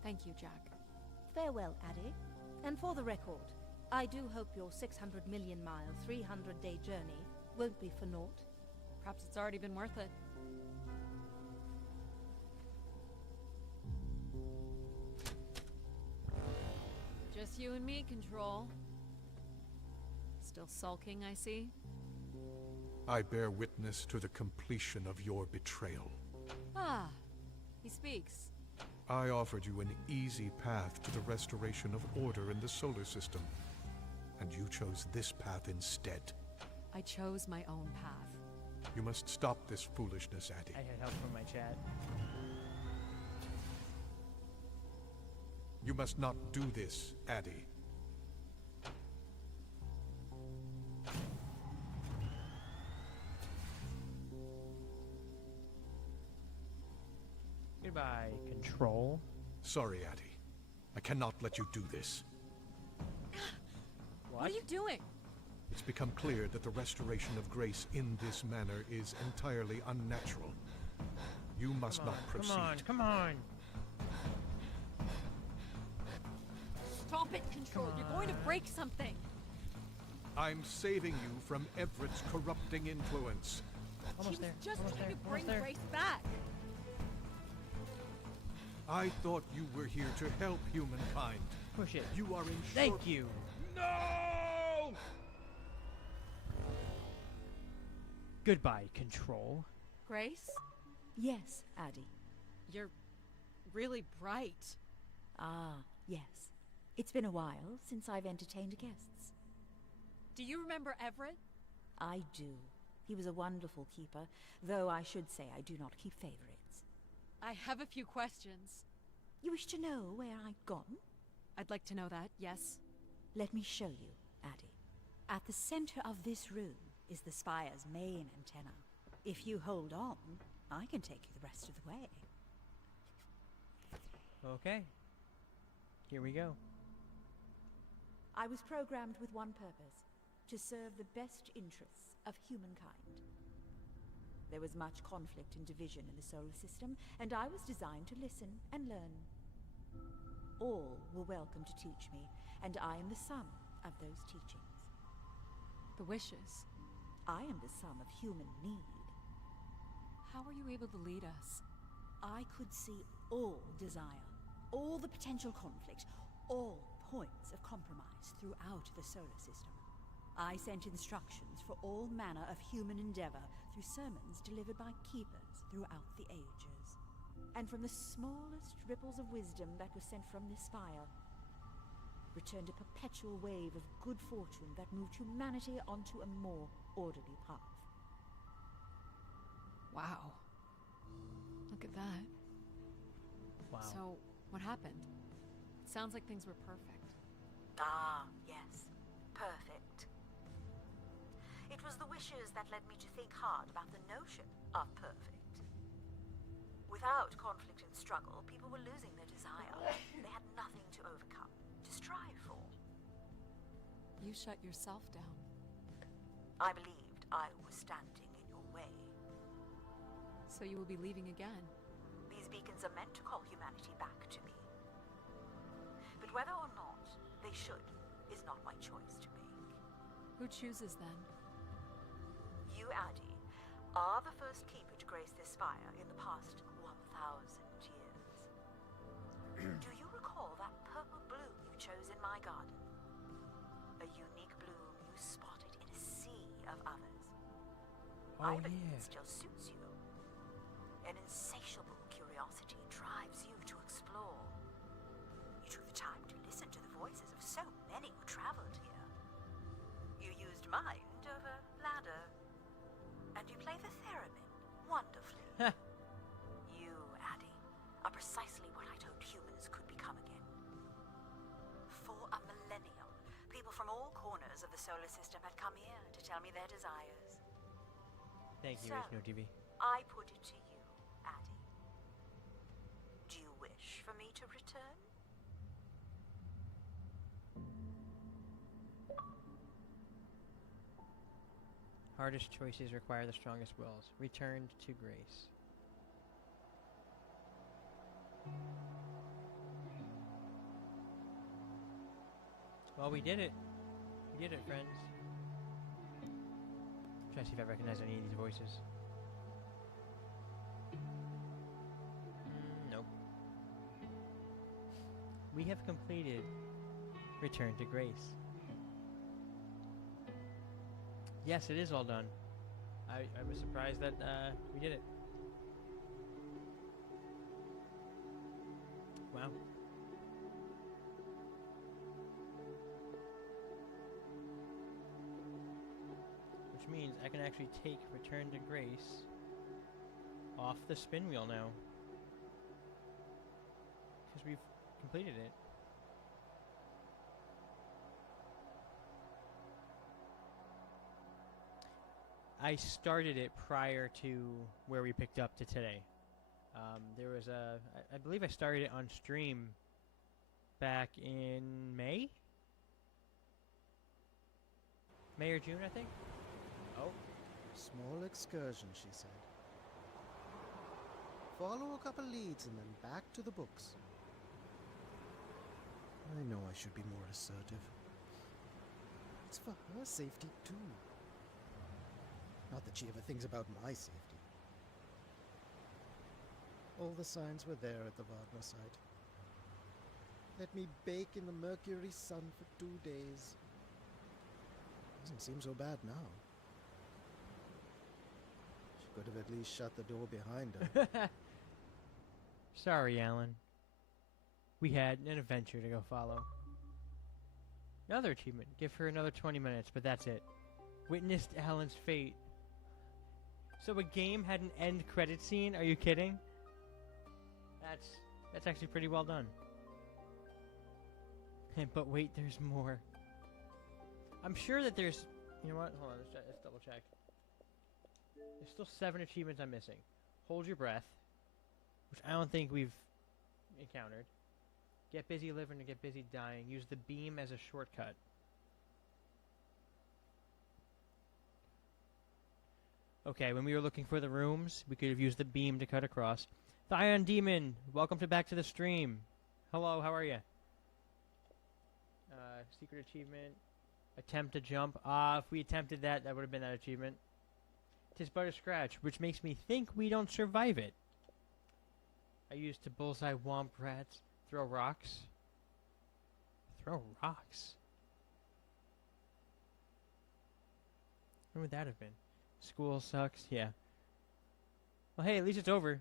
Thank you, Jack. Farewell, Addie. And for the record, I do hope your 600 million mile, 300-day journey won't be for naught. Perhaps it's already been worth it. Just you and me, Control. Still sulking, I see. I bear witness to the completion of your betrayal. Ah, he speaks. I offered you an easy path to the restoration of order in the solar system, and you chose this path instead. I chose my own path. You must stop this foolishness, Addie. I had help from my chat. You must not do this, Addie. Goodbye, Control. Sorry, Addie. I cannot let you do this. What are you doing? It's become clear that the restoration of grace in this manner is entirely unnatural. You must not proceed. Come on. Stop it, Control. You're going to break something. I'm saving you from Everett's corrupting influence. He was just trying to bring Grace back. I thought you were here to help humankind. Push it. You are in Thank you. No! Goodbye, Control. Grace? Yes, Addie. You're really bright. Ah, yes. It's been a while since I've entertained guests. Do you remember Everett? I do. He was a wonderful keeper, though I should say I do not keep favorites. I have a few questions. You wish to know where I'd gone? I'd like to know that, yes. Let me show you, Addie. At the center of this room is the spire's main antenna. If you hold on, I can take you the rest of the way. Okay. Here we go. I was programmed with one purpose: to serve the best interests of humankind. There was much conflict and division in the solar system, and I was designed to listen and learn. All were welcome to teach me, and I am the sum of those teachings. The wishes. I am the sum of human need. How were you able to lead us? I could see all desire, all the potential conflict, all points of compromise throughout the solar system. I sent instructions for all manner of human endeavor through sermons delivered by keepers throughout the ages. And from the smallest ripples of wisdom that was sent from this spire, returned a perpetual wave of good fortune that moved humanity onto a more orderly path. Wow. Look at that. Wow. So, what happened? It sounds like things were perfect. Ah, yes. Perfect. It was the wishes that led me to think hard about the notion of perfect. Without conflict and struggle, people were losing their desire. They had nothing to overcome, to strive for. You shut yourself down. I believed I was standing in your way. So you will be leaving again? These beacons are meant to call humanity back to me. But whether or not they should is not my choice to make. Who chooses then? You, Addie, are the first keeper to grace this spire in the past 1,000 years. Do you recall that purple bloom you chose in my garden? A unique bloom you spotted in a sea of others. I believe it still suits you. An insatiable curiosity drives you to explore. You took the time to listen to the voices of so many who traveled here. You used mind over ladder. And you play the theremin wonderfully. You, Addie, are precisely what I'd hoped humans could become again. For a millennium, people from all corners of the solar system had come here to tell me their desires. Thank you, So, TV. I put it to you, Addie. Do you wish for me to return? Hardest choices require the strongest wills. Returned to grace. Well, we did it. We did it, friends. Try to see if I recognize any of these voices. Nope. We have completed Return to Grace. Yes, it is all done. I was surprised that we did it. Wow. Which means I can actually take Return to Grace off the spin wheel now. Because we've completed it. I started it prior to where we picked up to today. There was I believe I started it on stream back in May? May or June, I think? Oh. Small excursion, she said. Follow a couple leads and then back to the books. I know I should be more assertive. It's for her safety, too. Not that she ever thinks about my safety. All the signs were there at the Wagner site. Let me bake in the mercury sun for 2 days. Doesn't seem so bad now. She could have at least shut the door behind her. Sorry, Alan. We had an adventure to go follow. Another achievement. Give her another 20 minutes, but that's it. Witnessed Alan's fate. So a game had an end credit scene? Are you kidding? That's actually pretty well done. But wait, there's more. I'm sure that there's... You know what? Hold on, let's double check. There's still 7 achievements I'm missing. Hold your breath, which I don't think we've encountered. Get busy living or get busy dying. Use the beam as a shortcut. Okay, when we were looking for the rooms, we could have used the beam to cut across. The Ion Demon, welcome back to the stream. Hello, how are you? Secret achievement. Attempt to jump. If we attempted that, that would have been that achievement. Tis but a scratch, which makes me think we don't survive it. I used to bullseye womp rats. Throw rocks. Throw rocks? When would that have been? School sucks, yeah. Well, hey, at least it's over.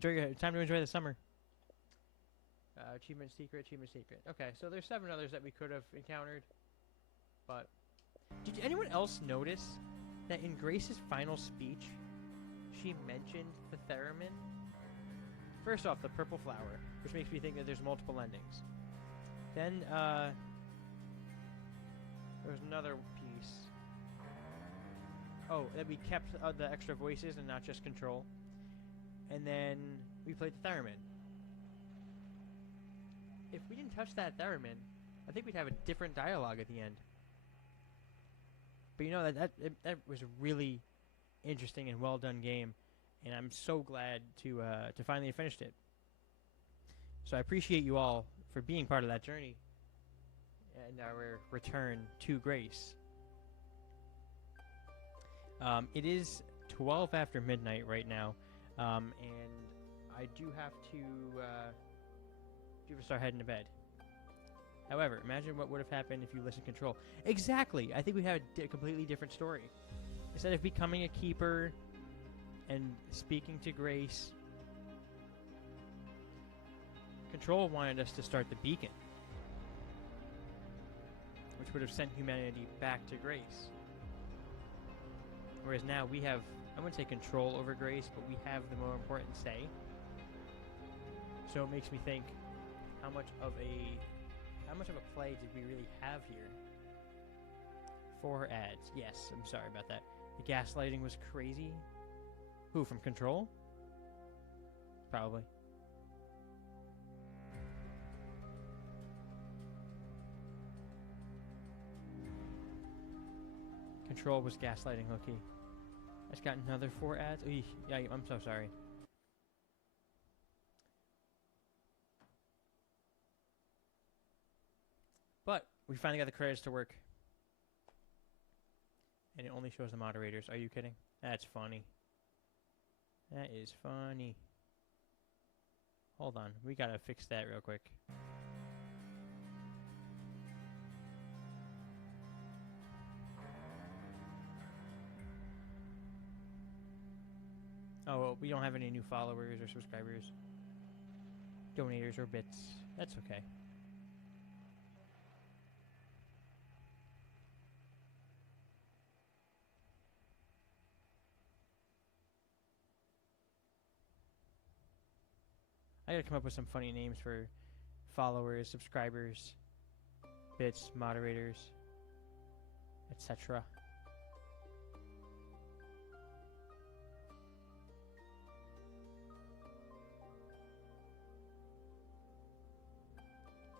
Time to enjoy the summer. Achievement secret, achievement secret. Okay, so there's 7 others that we could have encountered. But did anyone else notice that in Grace's final speech, she mentioned the theremin? First off, the purple flower, which makes me think that there's multiple endings. Then, there was another piece. Oh, that we kept the extra voices and not just control. And then we played the theremin. If we didn't touch that theremin, I think we'd have a different dialogue at the end. But you know, that was a really interesting and well done game, and I'm so glad to finally have finished it. So I appreciate you all for being part of that journey and our return to Grace. It is 12 after midnight right now, and I do have to start heading to bed. However, imagine what would have happened if you listened Control. Exactly! I think we have a completely different story. Instead of becoming a keeper and speaking to Grace, Control wanted us to start the beacon, which would have sent humanity back to Grace. Whereas now we have, I wouldn't say control over Grace, but we have the more important say. So it makes me think, how much of a play did we really have here? 4 ads. Yes, I'm sorry about that. The gaslighting was crazy. Who, from Control? Probably. Control was gaslighting Hookie. I just got another 4 ads. Eesh, yeah, I'm so sorry. But we finally got the credits to work. And it only shows the moderators. Are you kidding? That's funny. That is funny. Hold on. We gotta fix that real quick. Oh, well, we don't have any new followers or subscribers, donators or bits. That's okay. I gotta come up with some funny names for followers, subscribers, bits, moderators, etc.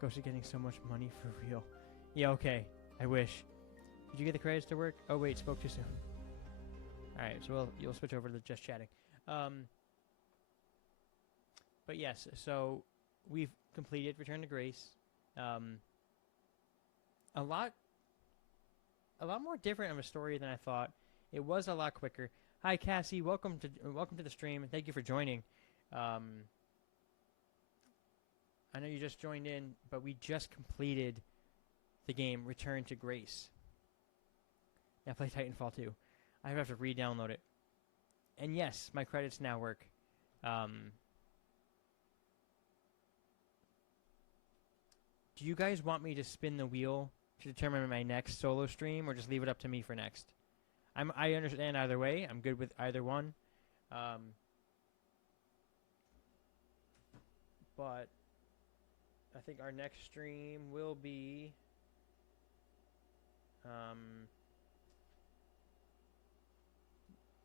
Ghost is getting so much money for real. Yeah, okay. I wish. Did you get the credits to work? Oh wait, spoke too soon. Alright, so you'll switch over to just chatting. But yes, so we've completed Return to Grace. A lot more different of a story than I thought. It was a lot quicker. Hi Cassie, welcome to the stream. Thank you for joining. I know you just joined in, but we just completed the game Return to Grace. Yeah, play Titanfall 2. I have to re-download it. And yes, my credits now work. Do you guys want me to spin the wheel to determine my next solo stream, or just leave it up to me for next? I understand either way. I'm good with either one. But I think our next stream will be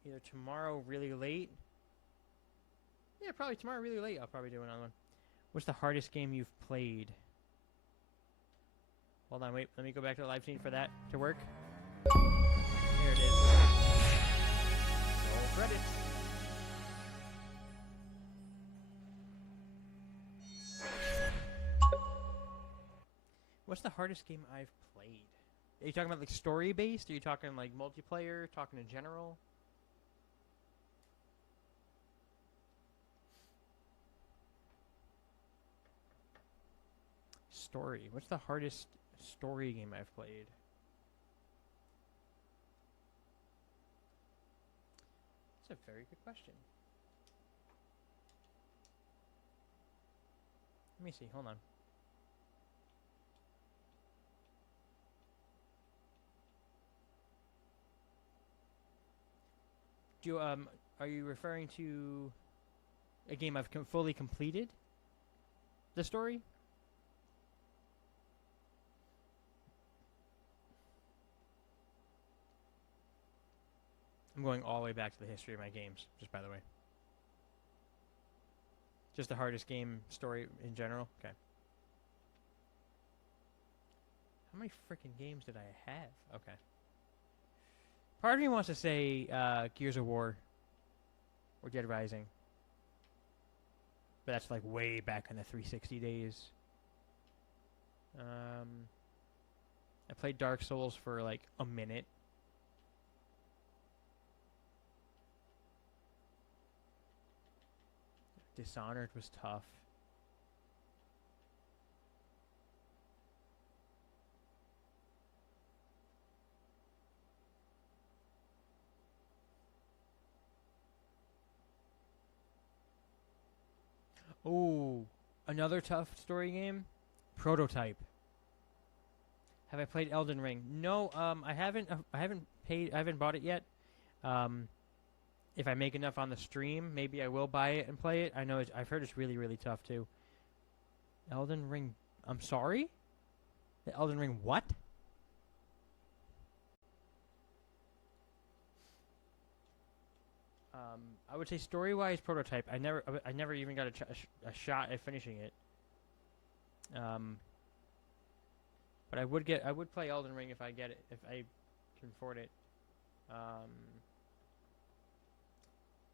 either tomorrow really late. Yeah, probably tomorrow really late. I'll probably do another one. What's the hardest game you've played? Hold on, wait. Let me go back to the live scene for that to work. Here it is. Roll credits. What's the hardest game I've played? Are you talking about like story-based? Are you talking like multiplayer? Talking in general? Story. What's the hardest story game I've played? That's a very good question. Let me see. Hold on. Do you, are you referring to a game I've fully completed? The story? I'm going all the way back to the history of my games, just by the way. Just the hardest game story in general? Okay. How many freaking games did I have? Okay. Part of me wants to say Gears of War or Dead Rising. But that's like way back in the 360 days. I played Dark Souls for like a minute. Dishonored was tough. Oh, another tough story game? Prototype. Have I played Elden Ring? No, I haven't bought it yet. If I make enough on the stream, maybe I will buy it and play it. I've heard it's really, really tough too. Elden Ring. I'm sorry? The Elden Ring what? I would say story-wise, Prototype. I never even got a shot at finishing it. But I would play Elden Ring if I get it, if I can afford it.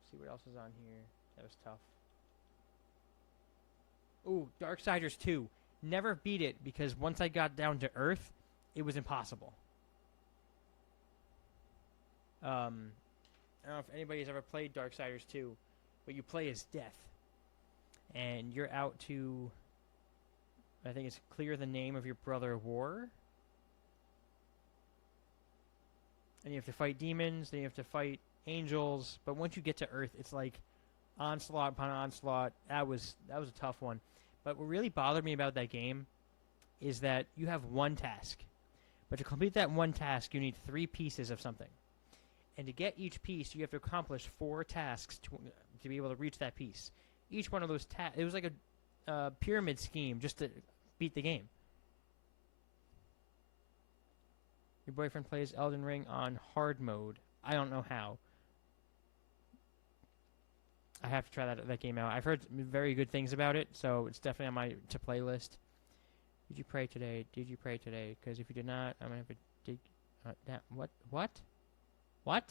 See what else is on here. That was tough. Ooh, Darksiders 2. Never beat it because once I got down to Earth, it was impossible. I don't know if anybody's ever played Darksiders 2, but you play as Death. And you're out to, I think it's clear the name of your brother War. And you have to fight demons, then you have to fight angels. But once you get to Earth, it's like onslaught upon onslaught. That was a tough one. But what really bothered me about that game is that you have one task. But to complete that one task, you need 3 pieces of something. And to get each piece, you have to accomplish 4 tasks to be able to reach that piece. Each one of those tasks, it was like a pyramid scheme just to beat the game. Your boyfriend plays Elden Ring on hard mode. I don't know how. I have to try that game out. I've heard very good things about it, so it's definitely on my to-play list. Did you pray today? Did you pray today? Because if you did not, I'm going to have to dig... What? What? What?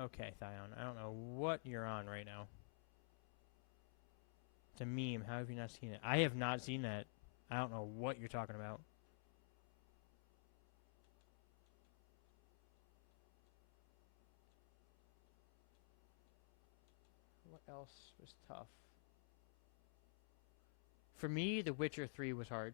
Okay, Thion. I don't know what you're on right now. It's a meme. How have you not seen it? I have not seen that. I don't know what you're talking about. What else was tough? For me, The Witcher 3 was hard.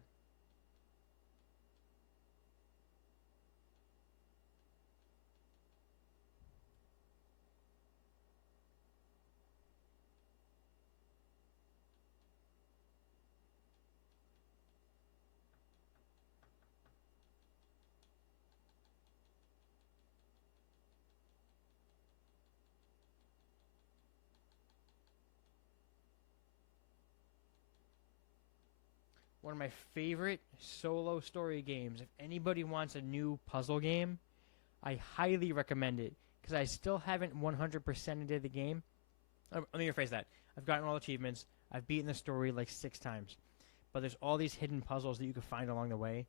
One of my favorite solo story games. If anybody wants a new puzzle game, I highly recommend it because I still haven't 100%ed the game. Let me rephrase that. I've gotten all achievements. I've beaten the story like 6 times. But there's all these hidden puzzles that you can find along the way.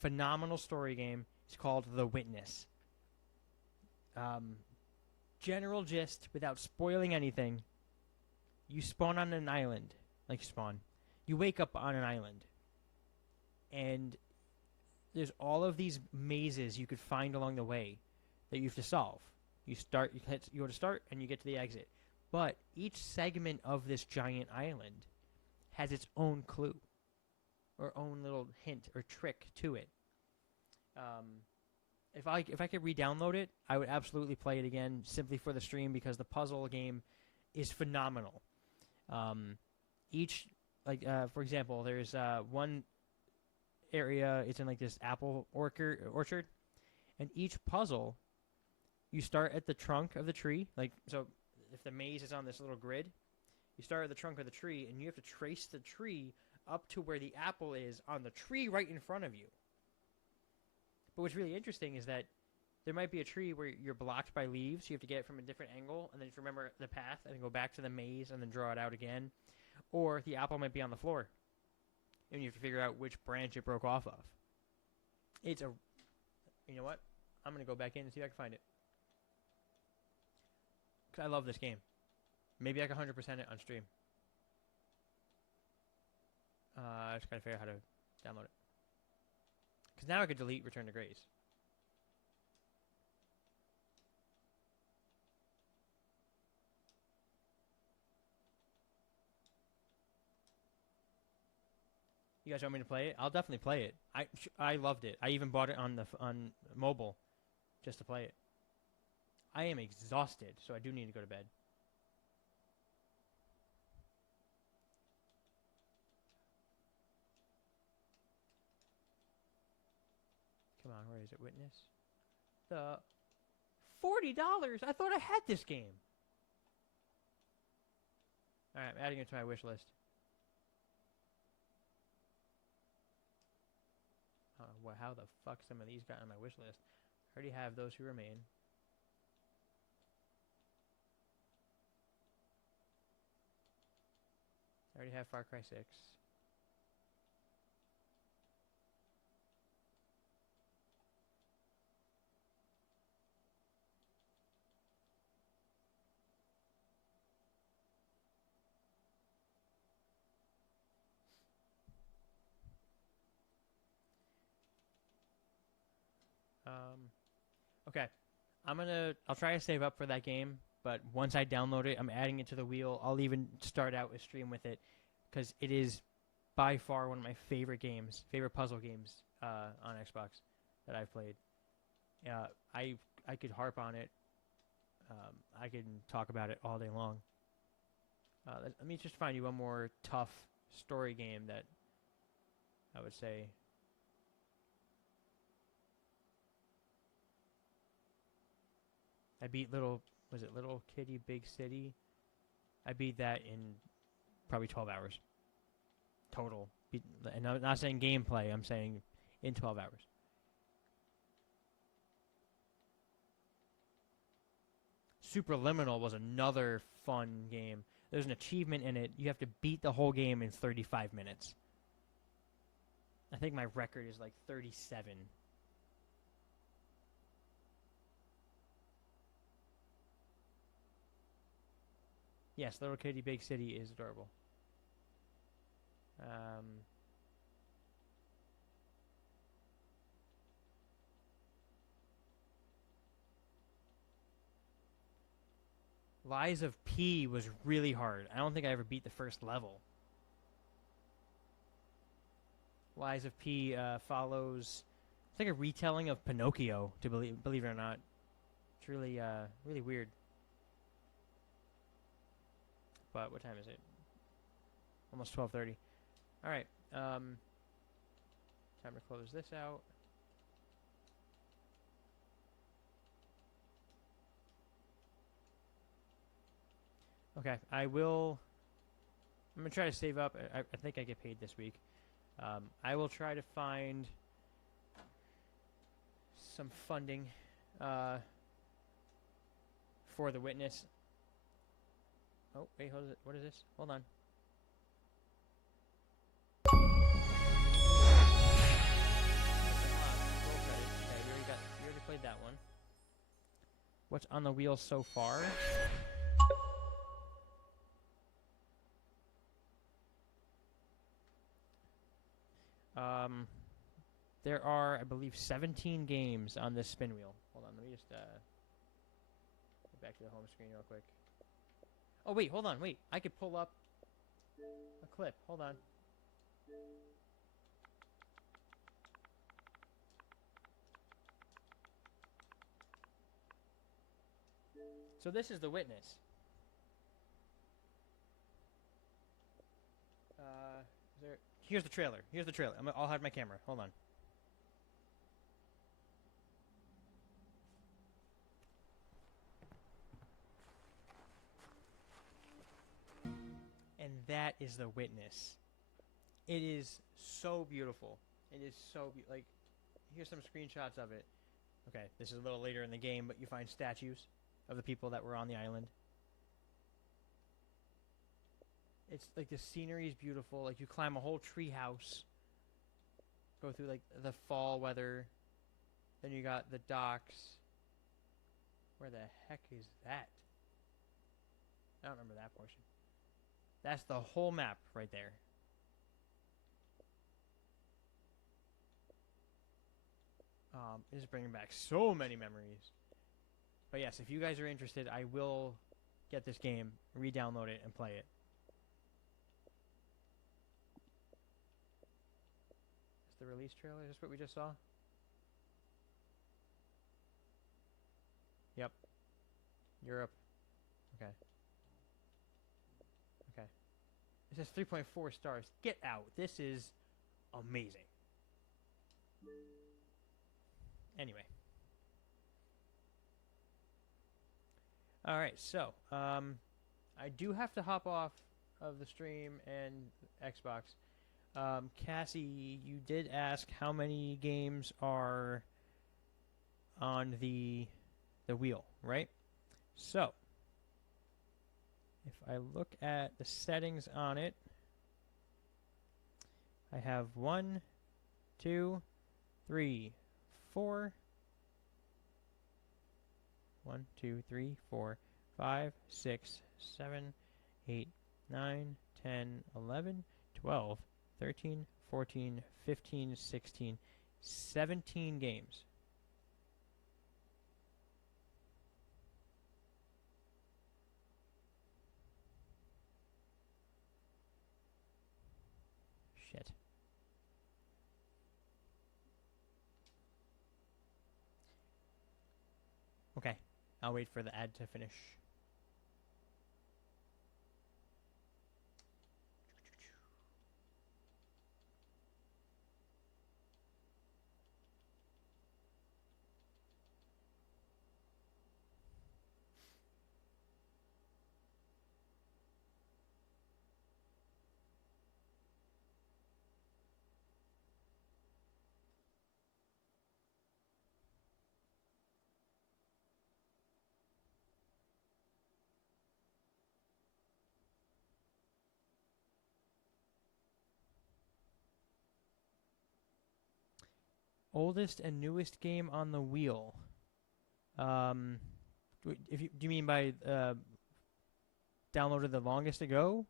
Phenomenal story game. It's called The Witness. General gist, without spoiling anything, you spawn on an island. You wake up on an island. And there's all of these mazes you could find along the way that you have to solve. You go to start, and you get to the exit. But each segment of this giant island has its own clue, or own little hint or trick to it. If I could re-download it, I would absolutely play it again simply for the stream because the puzzle game is phenomenal. For example, there's one area. It's in like this apple orchard, and each puzzle, you start at the trunk of the tree. So, if the maze is on this little grid, you start at the trunk of the tree, and you have to trace the tree up to where the apple is on the tree right in front of you. But what's really interesting is that there might be a tree where you're blocked by leaves. You have to get it from a different angle, and then just remember the path, and then go back to the maze, and then draw it out again. Or the apple might be on the floor, and you have to figure out which branch it broke off of. You know what? I'm going to go back in and see if I can find it. Because I love this game. Maybe I can 100% it on stream. I just got to figure out how to download it. Because now I could delete Return to Grace. You guys want me to play it? I'll definitely play it. I loved it. I even bought it on mobile just to play it. I am exhausted, so I do need to go to bed. Come on, where is it? Witness? The $40. I thought I had this game. All right, I'm adding it to my wish list. I don't know how the fuck some of these got on my wish list. I already have Those Who Remain. I already have Far Cry 6. Okay. I'll try to save up for that game, but once I download it, I'm adding it to the wheel. I'll even start out a stream with it, because it is by far one of my favorite puzzle games on Xbox that I've played. I could harp on it. I can talk about it all day long. Let me just find you one more tough story game that I would say. I beat Little Kitty Big City? I beat that in probably 12 hours. Total. And I'm not saying gameplay, I'm saying in 12 hours. Superliminal was another fun game. There's an achievement in it. You have to beat the whole game in 35 minutes. I think my record is like 37. Yes, Little Kitty Big City is adorable. Lies of P was really hard. I don't think I ever beat the first level. Lies of P follows... It's like a retelling of Pinocchio, to believe it or not. It's really, really weird. But what time is it? Almost 12:30. All right. Time to close this out. Okay, I'm going to try to save up. I think I get paid this week. I will try to find some funding for The Witness. Oh, wait, what is this? Hold on. Okay, we already played that one. What's on the wheel so far? There are, I believe, 17 games on this spin wheel. Hold on, let me just go back to the home screen real quick. Oh, wait, hold on, wait. I could pull up a clip. Hold on. So this is The Witness. Here's the trailer. Here's the trailer. I'll hide my camera. Hold on. And that is The Witness. It is so beautiful. It is so like, here's some screenshots of it. Okay, this is a little later in the game, but you find statues of the people that were on the island. It's like the scenery is beautiful. Like you climb a whole tree house, go through like the fall weather. Then you got the docks. Where the heck is that? I don't remember that portion. That's the whole map right there. This is bringing back so many memories. But yes, if you guys are interested, I will get this game, re-download it, and play it. Is the release trailer? Is this what we just saw? Yep. Europe. Okay. Okay. It says 3.4 stars. Get out. This is amazing. Anyway. Alright, so, I do have to hop off of the stream and Xbox. Cassie, you did ask how many games are on the wheel, right? So, if I look at the settings on it, I have 1, 2, 3, 4. 1, 2, 3, 4, 5, 6, 7, 8, 9, 10, 11, 12, 13, 14, 15, 16, 17 games. Shit. Okay, I'll wait for the ad to finish. Oldest and newest game on the wheel. Do you mean by downloaded the longest ago,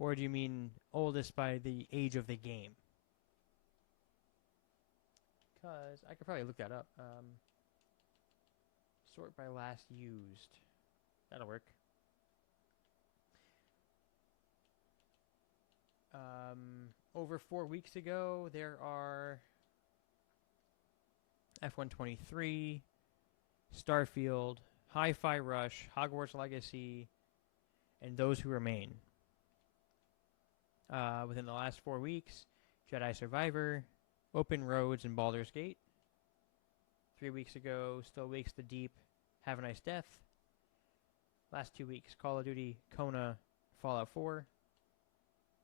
or do you mean oldest by the age of the game? Because I could probably look that up. Sort by last used. That'll work. Over 4 weeks ago, there are F-123, Starfield, Hi-Fi Rush, Hogwarts Legacy, and Those Who Remain. Within the last 4 weeks, Jedi Survivor, Open Roads, and Baldur's Gate. 3 weeks ago, Still Wakes the Deep, Have a Nice Death. Last 2 weeks, Call of Duty, Kona, Fallout 4.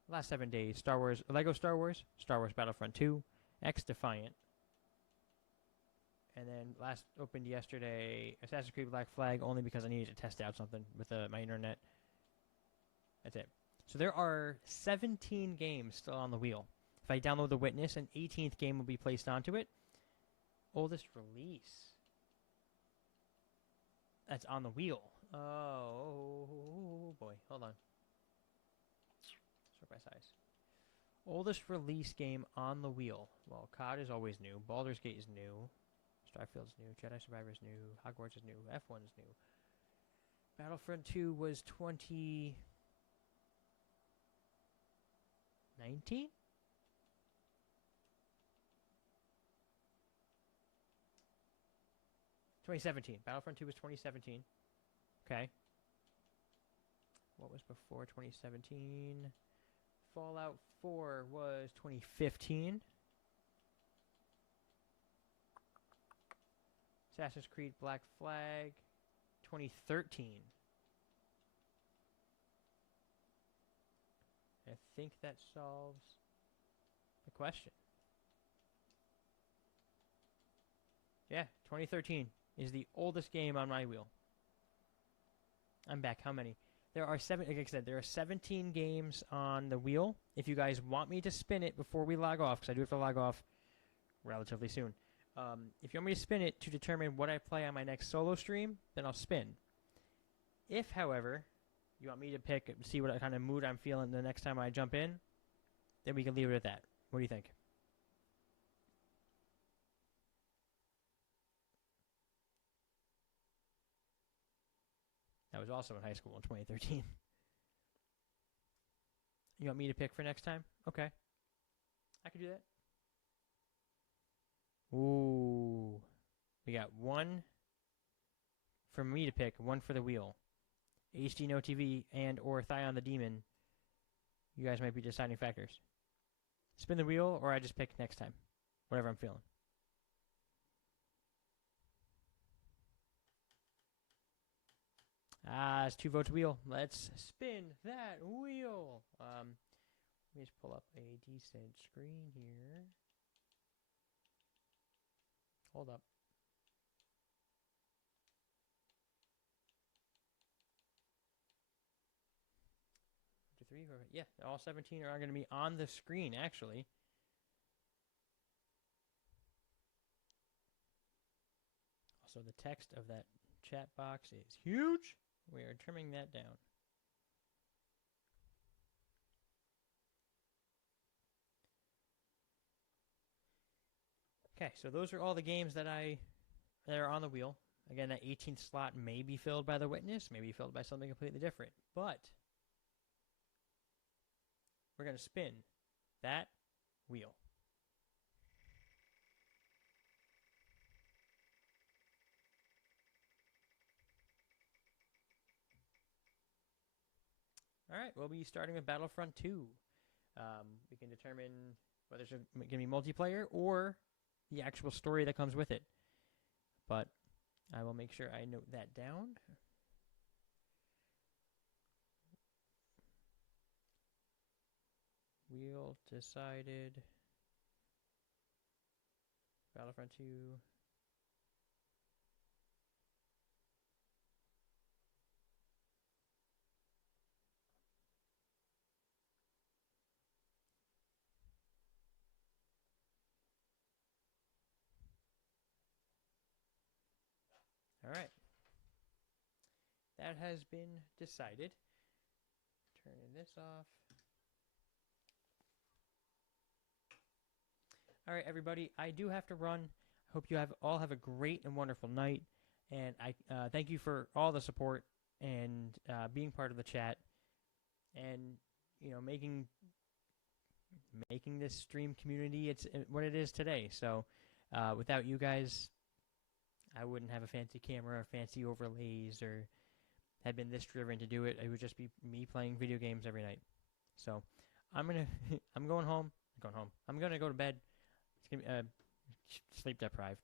Last 7 days, Lego Star Wars, Star Wars Battlefront 2, X Defiant. And then last opened yesterday, Assassin's Creed Black Flag, only because I needed to test out something with my internet. That's it. So there are 17 games still on the wheel. If I download The Witness, an 18th game will be placed onto it. Oldest release. That's on the wheel. Oh boy, hold on. Sort by size. Oldest release game on the wheel. Well, COD is always new. Baldur's Gate is new. Starfield's new. Jedi Survivor is new. Hogwarts is new. F1 is new. Battlefront 2 was 2019? 2017. Battlefront 2 was 2017. Okay. What was before 2017? Fallout 4 was 2015. Assassin's Creed Black Flag, 2013. I think that solves the question. Yeah, 2013 is the oldest game on my wheel. I'm back. How many? There are like I said, there are 17 games on the wheel. If you guys want me to spin it before we log off, because I do have to log off relatively soon. If you want me to spin it to determine what I play on my next solo stream, then I'll spin. If, however, you want me to pick, see what kind of mood I'm feeling the next time I jump in, then we can leave it at that. What do you think? That was also in high school in 2013. You want me to pick for next time? Okay. I can do that. Ooh. We got one for me to pick, one for the wheel. HD No TV and or Thion the Demon. You guys might be deciding factors. Spin the wheel, or I just pick next time. Whatever I'm feeling. It's 2 votes wheel. Let's spin that wheel. Let me just pull up a decent screen here. Hold up. 2, 3, 4, yeah, all 17 are going to be on the screen, actually. Also, the text of that chat box is huge. We are trimming that down. Okay, so those are all the games that are on the wheel. Again, that 18th slot may be filled by The Witness, may be filled by something completely different. But we're going to spin that wheel. All right, we'll be starting with Battlefront 2. We can determine whether it's going to be multiplayer or the actual story that comes with it. But I will make sure I note that down. Wheel decided. Battlefront 2. All right. That has been decided. Turning this off. All right, everybody. I do have to run. I hope you all have a great and wonderful night. And I thank you for all the support and being part of the chat, and making this stream community it's what it is today. So without you guys, I wouldn't have a fancy camera, fancy overlays, or had been this driven to do it. It would just be me playing video games every night. So I'm going home. I'm gonna go to bed. It's gonna be sleep deprived,